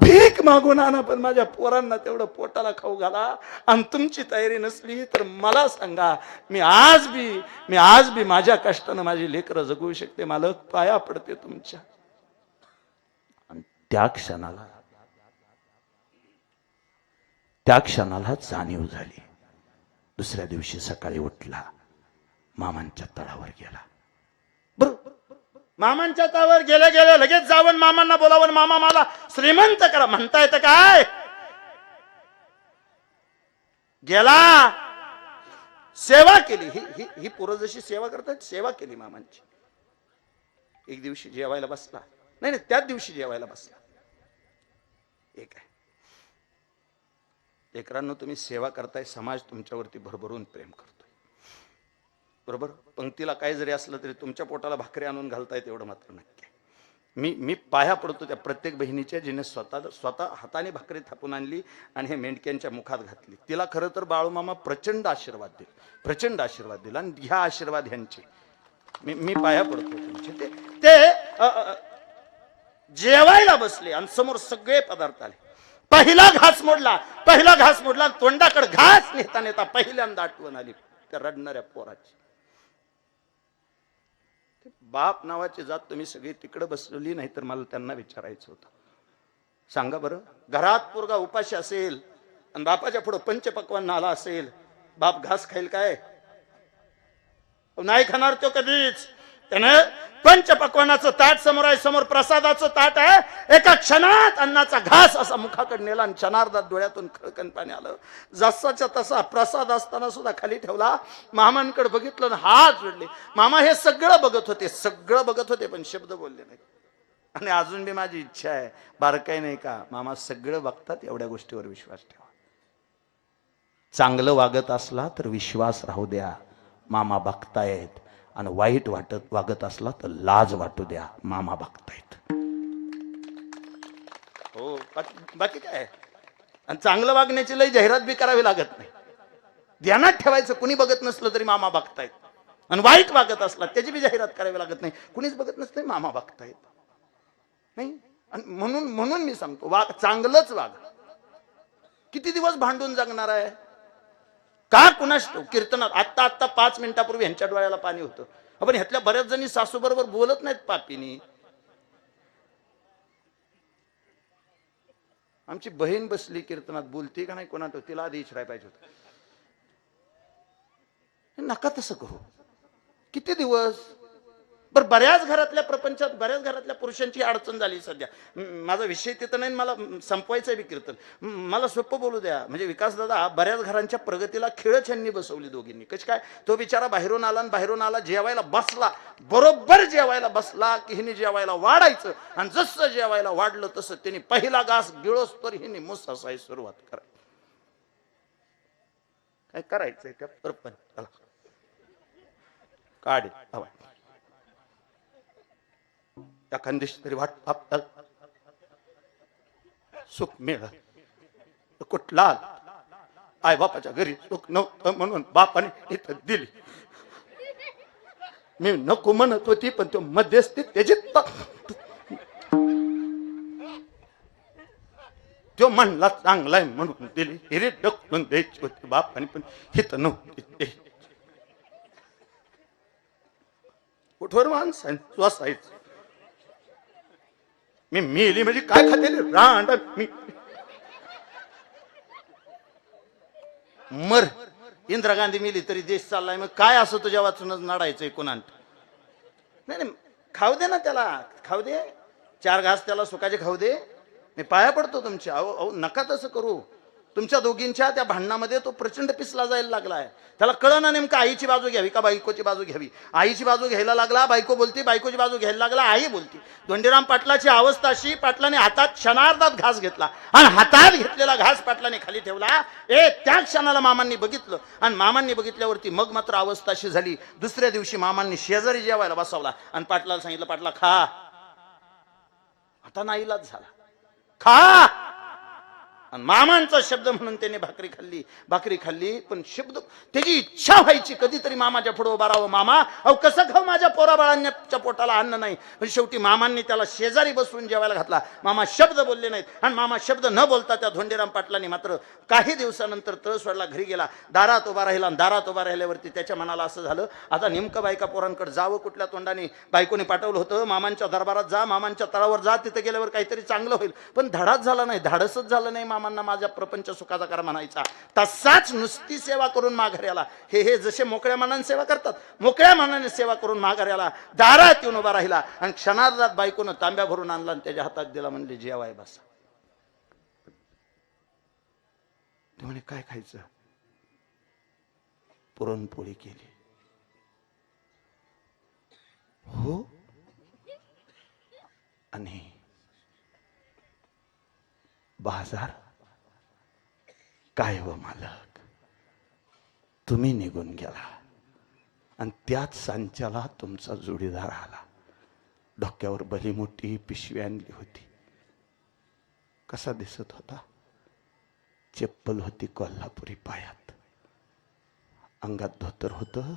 भीक मागून आणा, पण माझ्या पोरांना तेवढं पोटाला खाऊ घाला. आणि तुमची तयारी नसली तर मला सांगा, मी आज बी माझ्या कष्टानं माझी लेकरं जगवू शकते. मालक पाया पडते तुमच्या. आणि त्या क्षणाला जाणीव झाली. दुसऱ्या दिवशी सकाळी उठला, मामांच्या तळावर गेला. बरोबर, मामांच्या तळावर गेले लगेच जावं मामांना बोलावं, मामा मला श्रीमंत करा. म्हणता येतं काय? गेला, सेवा केली. ही पोरं जशी सेवा करतात सेवा केली मामांची. एक दिवशी जेवायला बसला, नाही त्याच दिवशी जेवायला बसला. एक आहे, लेकरांनो, तुम्ही सेवा करताय, समाज तुमच्यावरती भरभरून प्रेम करतोय, बरोबर. पंक्तीला काय जरी असलं तरी तुमच्या पोटाला भाकरी आणून घालताय, तेवढं मात्र नक्की. मी पाया पडतो त्या प्रत्येक बहिणीच्या जिने स्वतः हाताने भाकरी थापून आणली आणि हे मेंढक्यांच्या मुखात घातली. तिला खरं तर बाळूमामा प्रचंड आशीर्वाद दिला. आणि ह्या आशीर्वाद ह्यांचे मी पाया पडतो तुमचे. ते जेवायला बसले आणि समोर सगळे पदार्थ आले. पहिला घास मोडला, तोंडाकडे घास नेता पहिल्यांदा आठवण आली त्या रडणाऱ्या पोराची. बाप नावाची जात तुम्ही सगळी तिकडे बसलेली, नाही तर मला त्यांना विचारायचं होतं. सांगा बरं, घरात पोरगा उपाशी असेल आणि बापाच्या पुढे पंचपक्वान्न आला असेल, बाप घास खाईल काय? नाही खाणार तो कधीच. त्यानं पंचपक्वानाचं ताट समोर आहे, समोर प्रसादाचं ताट आहे. एका क्षणात अन्नाचा घास असा मुखाकडे नेला आणि क्षणार्धात डोळ्यातून खळकन पाणी आलं. जसाच्या तसा प्रसाद असताना सुद्धा खाली ठेवला. मामांकडे बघितलं आणि हात जोडले. मामा हे सगळं बघत होते पण शब्द बोलले नाही. आणि अजून बी माझी इच्छा आहे, बारकाई नाही का, मामा सगळं बघतात, एवढ्या गोष्टीवर विश्वास ठेवा. चांगलं वागत असला तर विश्वास राहू द्या, मामा बघतायत. आणि वाईट वागत असला तर लाज वाटू द्या, मामा बघतायत. हो, बाकी काय आहे? आणि चांगलं वागण्याची लई जाहिरात बी करावी लागत नाही. ध्यानात ठेवायचं, कुणी बघत नसलं तरी मामा बघतायत. आणि वाईट वागत असला त्याची बी जाहिरात करावी लागत नाही. कुणीच बघत नसतं, मामा बघतायत. नाही, आणि म्हणून मी सांगतो, वाग, चांगलंच वाग. किती दिवस भांडून जगणार आहे का कुणास ठाऊक. कीर्तनात आत्ता 5 मिनिटापूर्वी ह्यांच्या डोळ्याला पाणी होतं. आपण ह्यातल्या बऱ्याच जणी सासू बरोबर बोलत नाहीत पापीनी. आमची बहीण बसली कीर्तनात, बोलते का नाही कोणा ठाऊक, तिला आधी इचराय पाहिजे होतं. नका तसं करू. किती दिवस. बरं, बऱ्याच घरातल्या प्रपंचात बऱ्याच घरातल्या पुरुषांची अडचण झाली सध्या. माझा विषय तिथं नाही, मला संपवायचं बी कीर्तन. मला सोपं बोलू द्या. म्हणजे विकास दादा बऱ्याच घरांच्या प्रगतीला खिळच यांनी बसवली दोघींनी. कशी काय, तो बिचारा बाहेरून आला आणि बाहेरून आला, जेवायला बसला, बरोबर जेवायला बसला की हिने जेवायला वाढायचं. आणि जसं जेवायला वाढलं तसं त्यांनी पहिला घास गिळोस तर हिने मुस हसायला सुरुवात करायची. काय करायचंय त्या प्रपंचाला. काढ हवा एखाद तरी वाट आपल्याला सुख मिळालं. कुठला आई बापाच्या घरी सुख नव्हतं म्हणून बापाने इथं दिली. मी नको म्हणत होती पण तो मध्यस्थी त्याची तो म्हणला चांगलाय म्हणून दिली. हिरे ढकलून द्यायची होती बापाने पण इथं नव्हती. कुठवर माणसं स्वसायचं. मी मेली म्हणजे काय खाते रांड. मी मर. इंदिरा गांधी मेली तरी देश चाललाय. मग काय असं तुझ्या वाचूनच नडायचंय कोणाला. नाही, खाऊ दे ना त्याला, खाऊ दे. 4 घास त्याला सुखाचे खाऊ दे. मी पाया पडतो तुमच्या. अहो नका तसं करू. तुमच्या दोघींच्या त्या भांडणामध्ये तो प्रचंड पिसला जायला लागलाय. त्याला कळना नेमकं आईची बाजू घ्यावी का बायकोची बाजू घ्यावी. आईची बाजू घ्यायला लागला, बायको बोलती. बायकोची बाजू घ्यायला लागला, आई बोलती. धोंडीराम पाटलाची अवस्था अशी, पाटलाने हातात क्षणार्धात घास घेतला आणि हातात घेतलेला घास पाटलाने खाली ठेवला. त्या क्षणाला मामांनी बघितलं आणि मामांनी बघितल्यावरती मग मात्र अवस्था अशी झाली. दुसऱ्या दिवशी मामांनी शेजारी जेवायला बसवला आणि पाटलाला सांगितलं, पाटला खा. आता नाईलाज झाला, खा. आणि मामांचा शब्द म्हणून त्याने भाकरी खाल्ली. पण शब्द त्याची इच्छा व्हायची कधीतरी मामाच्या पुढे उभा राहावं. मामा अहो कसं खाऊ, माझ्या पोराबाळांच्या पोटाला अन्न नाही. पण शेवटी मामांनी त्याला शेजारी बसवून जेवायला घातला. मामा शब्द बोलले नाहीत. आणि मामा शब्द न बोलता त्या धोंडीराम पाटलांनी मात्र काही दिवसानंतर तळसवाडला घरी गेला. दारात उभा राहिला. आणि दारात उभा राहिल्यावरती त्याच्या मनाला असं झालं, आता नेमकं बायका पोरांकडे जावं कुठल्या तोंडाने. बायकोने पाठवलं होतं मामांच्या दरबारात जा, मामांच्या तळावर जा, तिथे गेल्यावर काहीतरी चांगलं होईल. पण धडाच झाला नाही, धाडसच झालं नाही मामांना माझ्या प्रपंच सुखाचा करा म्हणायचा. तसाच नुसती सेवा करून माघाऱ्याला, हे जसे मोकळ्या मनाने सेवा करतात, मोकळ्या मनाने सेवा करून माघाऱ्याला दारात येऊन उभा राहिला. आणि क्षणार्धात बायकोनं तांब्या भरून आणला आणि त्याच्या हातात दिला. म्हणले जेवाय बसा. ते म्हणे काय खायचं. पुरणपोळी केली. हो. आणि बाजार काय हो मालक, तुम्ही निघून गेला आणि त्याच सांच्याला तुमचा जोडीदार आला. डोक्यावर भली मोठी पिशवी आणली होती. कसा दिसत होता. चप्पल होती कोल्हापुरी पायात, अंगात धोतर होतं,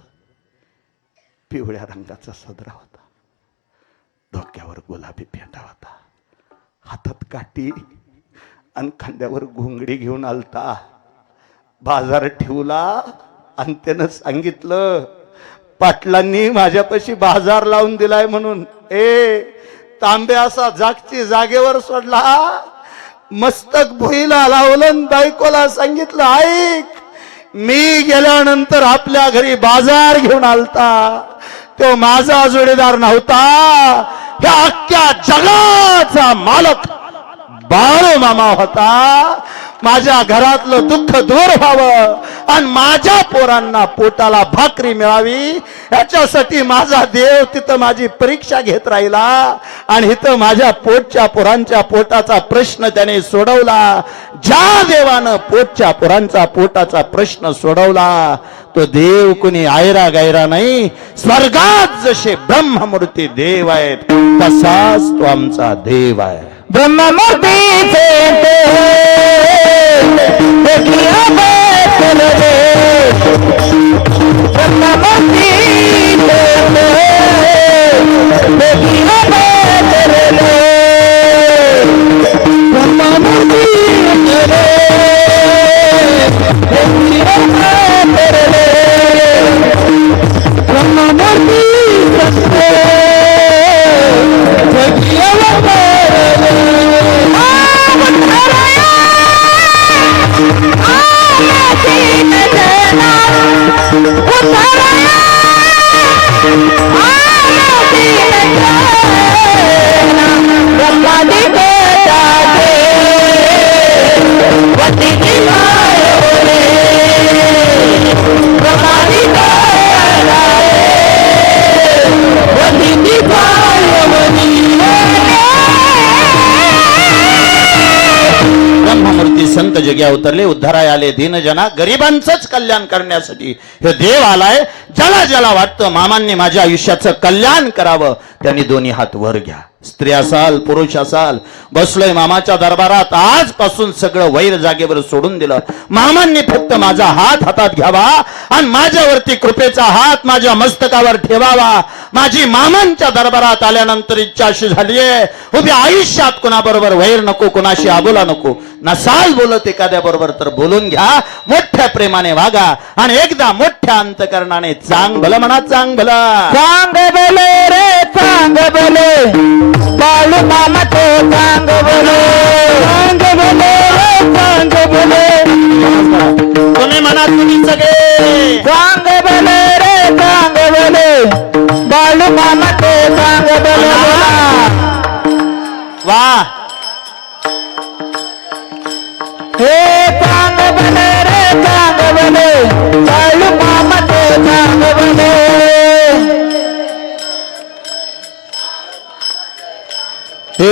पिवळ्या रंगाचा सदरा होता, डोक्यावर गुलाबी फेटा होता, हातात काठी आणि खांद्यावर घोंगडी घेऊन आलता. बाजार ठेवला आणि त्यानं सांगितलं, पाटलांनी माझ्यापाशी बाजार लावून दिलाय म्हणून. तांबे असा जागची जागेवर सोडला, मस्तक भुईला लावलं, बायकोला सांगितलं, ऐक मी गेल्यानंतर आपल्या घरी बाजार घेऊन आलता, तो माझा जोडीदार नव्हता, ह्या अख्ख्या जगाचा मालक बाळू मामा होता. माझ्या घरातलं दुःख दूर व्हावं आणि माझ्या पोरांना पोटाला भाकरी मिळावी याच्यासाठी माझा देव तिथं माझी परीक्षा घेत राहिला. आणि इथं माझ्या पोटच्या पोरांच्या पोटाचा प्रश्न त्याने सोडवला. ज्या देवानं पोटच्या पोरांचा पोटाचा प्रश्न सोडवला तो देव कुणी आयरा गायरा नाही. स्वर्गात जसे ब्रह्ममूर्ती देव आहेत तसाच तो आमचा देव आहे. ब्रह्ममूर्तीचे ते देखिया बसले ब्रह्ममूर्तीचे ते देखिया बसले ब्रह्ममूर्तीचे ते देखिया बसले ब्रह्ममूर्तीचे देखिया ब्रह्ममूर्ती संत जग्या उतरले, उद्धाराय आले दीनजना, गरिबांचंच कल्याण करण्यासाठी हे देव आलाय. ज्याला ज्याला वाटतं मामांनी माझ्या आयुष्याचं कल्याण करावं त्यांनी दोन्ही हात वर घ्या. स्त्री असाल पुरुष असाल, बसलोय मामाच्या दरबारात. आजपासून सगळं वैर जागेवर सोडून दिलं. मामांनी फक्त माझा हात हातात घ्यावा आणि माझ्यावरती कृपेचा हात माझ्या मस्तकावर ठेवावा. माझी मामांच्या दरबारात आल्यानंतर इच्छा अशी झालीये, उभ्या आयुष्यात कुणाबरोबर वैर नको, कुणाशी आबोला नको. नसाल बोलत एखाद्या बरोबर तर बोलून घ्या, मोठ्या प्रेमाने वागा आणि एकदा मोठ्या अंतकरणाने चांग भलं म्हणा, चांग भलं. चांग बोले रे चांग बोले बाळू मामा तो चांग बोले, चांग बोले रे चांग बोले. तुम्ही म्हणा, तुम्ही सगळे चांग बोले रे चांग बोले बाळू मामा तो चांग बोले. वा हे चांग बोले रे चांग बोले बाळू मामा तो चांग बोले. हे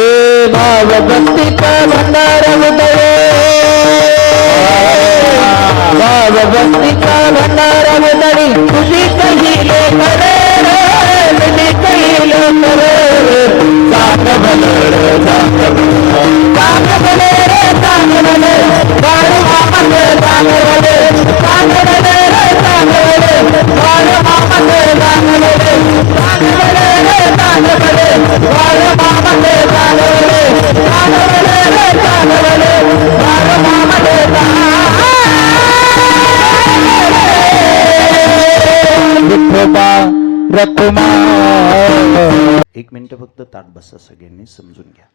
भाव भक्ती का भंडार उदय, भाव भक्ती का भंडार उदय. तुझी कहिले करे रे, तुझी कहिले करे रे. चांग भले रे चांग भले, चांग भले रे चांग भले बाळू मामा ते चांग भले, चांग भले रे चांग भले बाळू मामा ते चांग भले, चांग भले रे चांग भले बाळू मामा ते चांग भले, चांग भले रे चांग भले बाळू मामा ते चांग. विठोबा रखुमा. एक मिनिट फक्त ताट बसा, सगळ्यांनी समजून घ्या.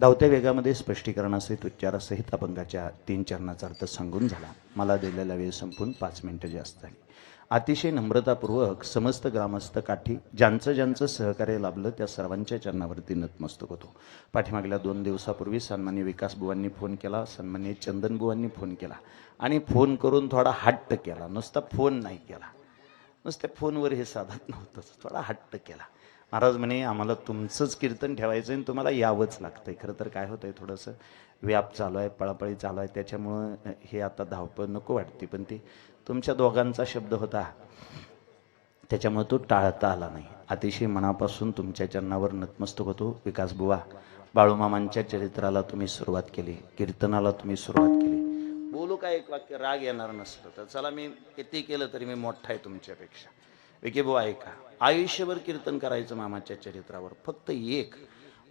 धावत्या वेगामध्ये स्पष्टीकरणासहित उच्चारासहित अभंगाच्या 3 चरणाचा अर्थ सांगून झाला. मला दिलेला वेळ संपून 5 मिनिटं जास्त झाली. अतिशय नम्रतापूर्वक समस्त ग्रामस्थ काठी ज्यांचं ज्यांचं सहकार्य लाभलं त्या सर्वांच्या चरणावरती नतमस्तक होतो. पाठीमागल्या 2 दिवसापूर्वी सन्माननीय विकास बुवांनी फोन केला, सन्माननीय चंदन बुवांनी फोन केला आणि फोन करून थोडा हट्ट केला. नुसता फोन नाही केला, नुसत्या फोनवर हे साधत नव्हतंच, थोडा हट्ट केला. महाराज म्हणे आम्हाला तुमचंच कीर्तन ठेवायचं आणि तुम्हाला यावंच लागतंय. खरं तर काय होतंय, थोडंसं व्याप चालू आहे, पळापळी चालू आहे, त्याच्यामुळं हे आता धावपळ नको वाटते. पण ते तुमच्या दोघांचा शब्द होता त्याच्यामुळे तो टाळता आला नाही. अतिशय मनापासून तुमच्या चरणावर नतमस्तक होतो. विकास बुवा, बाळूमामांच्या चरित्राला तुम्ही सुरुवात केली, कीर्तनाला तुम्ही सुरुवात केली. बोलू काय एक वाक्य, राग येणार नसलं तर चला, मी किती केलं तरी मी मोठा आहे तुमच्यापेक्षा. विके बुवा ऐका, आयुष्यभर कीर्तन करायचं मामाच्या चरित्रावर. फक्त एक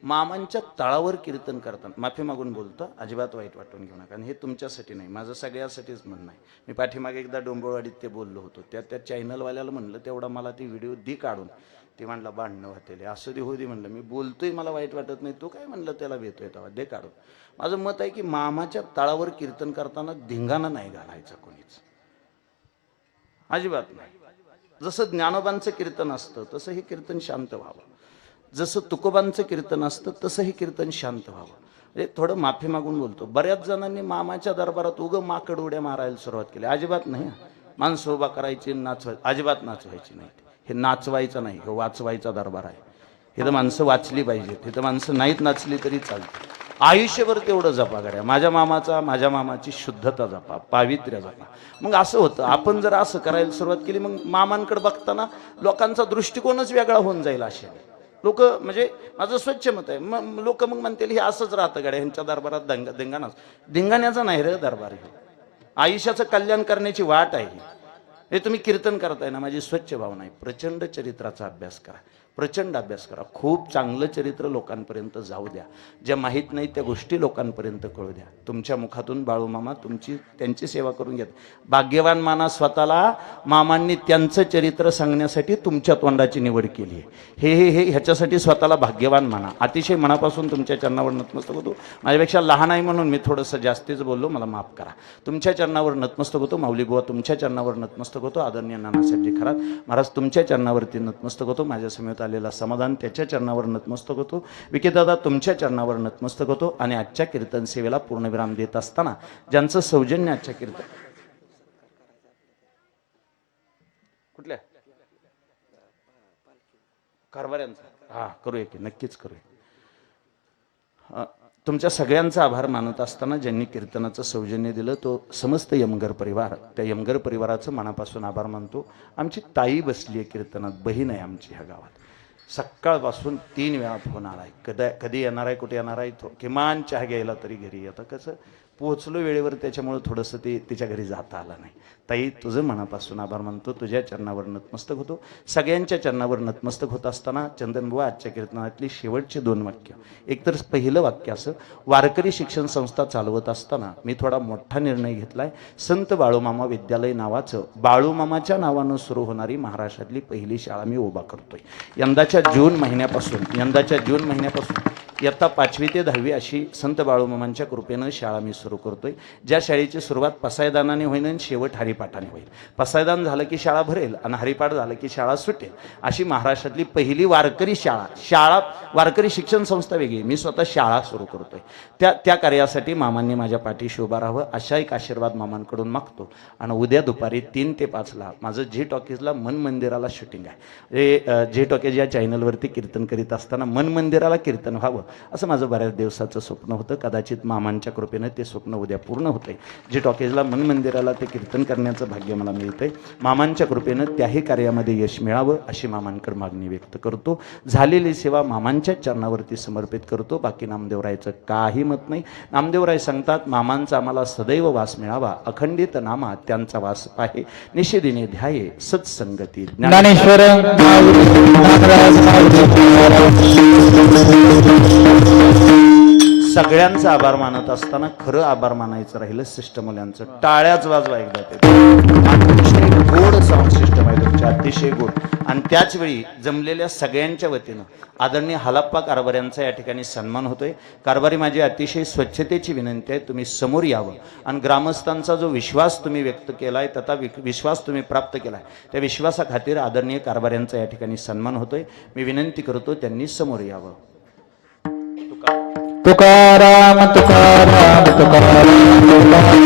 मामांच्या तळावर कीर्तन करताना, माफी मागून बोलतो, अजिबात वाईट वाटून घेऊ नका. आणि हे तुमच्यासाठी नाही, माझं सगळ्यासाठीच म्हणणं आहे. मी पाठीमागे एकदा डोंबळवाडीत ते बोललो होतो, त्या चॅनलवाल्याला म्हणलं तेवढा मला ती व्हिडिओ दी काढून. ते म्हणलं भांडणं होते, असं दे हो दे. म्हणलं मी बोलतोय, मला वाईट वाटत नाही, तो काय म्हणलं त्याला भेटतोय तेव्हा दे काढून. माझं मत आहे की मामाच्या तळावर कीर्तन करताना धिंगाणा नाही घालायचा कोणीच, अजिबात नाही. जसं ज्ञानोबांचं कीर्तन असतं तसं हे कीर्तन शांत व्हावं, जसं तुकोबांचं कीर्तन असतं तसं हे कीर्तन शांत व्हावं. म्हणजे थोडं माफी मागून बोलतो. बऱ्याच जणांनी मामाच्या दरबारात उगं माकड उड्या मारायला सुरुवात केली. अजिबात नाही. माणसं उभा करायची, नाचवायची, अजिबात नाचवायची नाही. हे नाचवायचं नाही, हे वाचवायचा दरबार आहे. हे तर माणसं वाचली पाहिजेत, हे तर माणसं नाहीत नाचली तरी चालते. आयुष्यभर तेवढं जपा गड्या, माझ्या मामाची शुद्धता जपा, पावित्र्य जपा. मग असं होतं, आपण जर असं करायला सुरुवात केली मग मामांकडे बघताना लोकांचा दृष्टिकोनच वेगळा होऊन जाईल. अशा लोक म्हणजे माझं स्वच्छ मत आहे. मग लोक मग म्हणतील हे असंच राहतं गाड्या ह्यांच्या दरबारात धिंगाणाच. धिंगाण्याचा नाही रे दरबार, हे आयुष्याचं कल्याण करण्याची वाट आहे. हे तुम्ही कीर्तन करताय ना, माझी स्वच्छ भावना आहे. प्रचंड चरित्राचा अभ्यास करा, प्रचंड अभ्यास करा. खूप चांगलं चरित्र लोकांपर्यंत जाऊ द्या. ज्या माहीत नाही त्या गोष्टी लोकांपर्यंत कळू द्या. तुमच्या मुखातून बाळूमामा त्यांची सेवा करून घेत. भाग्यवान माना स्वतःला, मामांनी त्यांचं चरित्र सांगण्यासाठी तुमच्या तोंडाची निवड केली आहे. हे ह्याच्यासाठी स्वतःला भाग्यवान माना. अतिशय मनापासून तुमच्या चरणावर नतमस्तक होतो. माझ्यापेक्षा लहान आहे म्हणून मी थोडंसं जास्तीच बोललो, मला माफ करा. तुमच्या चरणावर नतमस्तक होतो. माऊली गोवा तुमच्या चरणावर नतमस्तक होतो. आदरणीय नानासाहेबजी खरात महाराज तुमच्या चरणावरती नतमस्तक होतो. माझ्या समेत आलेला समाधान त्याच्या चरणावर नतमस्तक होतो. विकेदादा तुमच्या चरणावर नतमस्तक होतो. आणि आजच्या कीर्तन सेवेला पूर्णविराम देत असताना ज्यांचं सौजन्य आजच्या कीर्तन कुठल्या कारभाऱ्यांचा करूया की नक्कीच करूया. तुमच्या सगळ्यांचा आभार मानत असताना ज्यांनी कीर्तनाचं सौजन्य दिलं तो समस्त यमगर परिवार, त्या यमगर परिवाराचं मनापासून आभार मानतो. आमची ताई बसली आहे कीर्तनात, बहीण आहे आमची ह्या गावात. सकाळपासून 3 वेळा फोन आलाय, कधी येणार आहे, कुठे येणार आहे. किमान चहा घ्यायला तरी घरी. आता कसं पोहोचलो वेळेवर, त्याच्यामुळे थोडंसं ते तिच्या घरी जाता आलं नाही. ताई तुझं मनापासून आभार मानतो. तुझ्या चरणावर नतमस्तक होतो. सगळ्यांच्या चरणावर नतमस्तक होत असताना चंदनबुवा आजच्या कीर्तनातली शेवटची 2 वाक्य. एकतर पहिलं वाक्य असं, वारकरी शिक्षण संस्था चालवत असताना मी थोडा मोठा निर्णय घेतलाय. संत बाळूमामा विद्यालय नावाचं बाळूमामाच्या नावानं सुरू होणारी महाराष्ट्रातली पहिली शाळा मी उभा करतोय. यंदाच्या जून महिन्यापासून इयत्ता 5वी ते 10वी अशी संत बाळूमामांच्या कृपेनं शाळा मी सुरू करतोय. ज्या शाळेची सुरुवात पसायदानाने होईल आणि शेवट हरिपाठाने होईल. पसायदान झालं की शाळा भरेल आणि हरिपाठ झालं की शाळा सुटेल. अशी महाराष्ट्रातली पहिली वारकरी शाळा वारकरी शिक्षण संस्था वेगळी, मी स्वतः शाळा सुरू करतोय. त्या कार्यासाठी मामांनी माझ्या पाठीशी उभा राहावं अशा एक आशीर्वाद मामांकडून मागतो. आणि उद्या दुपारी 3 ते 5ला माझं झी टॉकीजला मन मंदिराला शूटिंग आहे. झी टॉकीज या चॅनलवरती कीर्तन करीत असताना मन मंदिराला कीर्तन व्हावं असं माझं बऱ्याच दिवसाचं स्वप्न होतं. कदाचित मामांच्या कृपेनं ते स्वप्न उद्या पूर्ण होतंय. झी टॉकीजला मन मंदिराला ते कीर्तन करण्याचं भाग्य मला मिळतंय. मामांच्या कृपेनं त्याही कार्यामध्ये यश मिळावं अशी मामांकडे मागणी व्यक्त करतो. झालेली सेवा मामांच्या चरणावरती समर्पित करतो. बाकी नामदेवरायचं काही मत नाही. नामदेवराय सांगतात, मामांचा आम्हाला सदैव वास मिळावा, अखंडित नामा त्यांचा वास पाहे, निषेधीने ध्याये सत्संगती. ज्ञानेश्वर सगळ्यांचा आभार मानत असताना खरं आभार मानायचं राहिलं सिस्टमवाल्यांचं. टाळ्याच वाजवा एकदा. ते अतिशय गोड साऊंड सिस्टम आहे तुमच्या, अतिशय गोड. आणि त्याच वेळी जमलेल्या सगळ्यांच्या वतीनं आदरणीय हालाप्पा कारभाऱ्यांचा या ठिकाणी सन्मान होतोय. कारभारी माझी अतिशय स्वच्छतेची विनंती आहे, तुम्ही समोर यावं आणि ग्रामस्थांचा जो विश्वास तुम्ही व्यक्त केलाय, तथा विश्वास तुम्ही प्राप्त केलाय, त्या विश्वासाखातीर आदरणीय कारभाऱ्यांचा या ठिकाणी सन्मान होतोय. मी विनंती करतो त्यांनी समोर यावं. तुकाराम तुकाराम तुकाराम.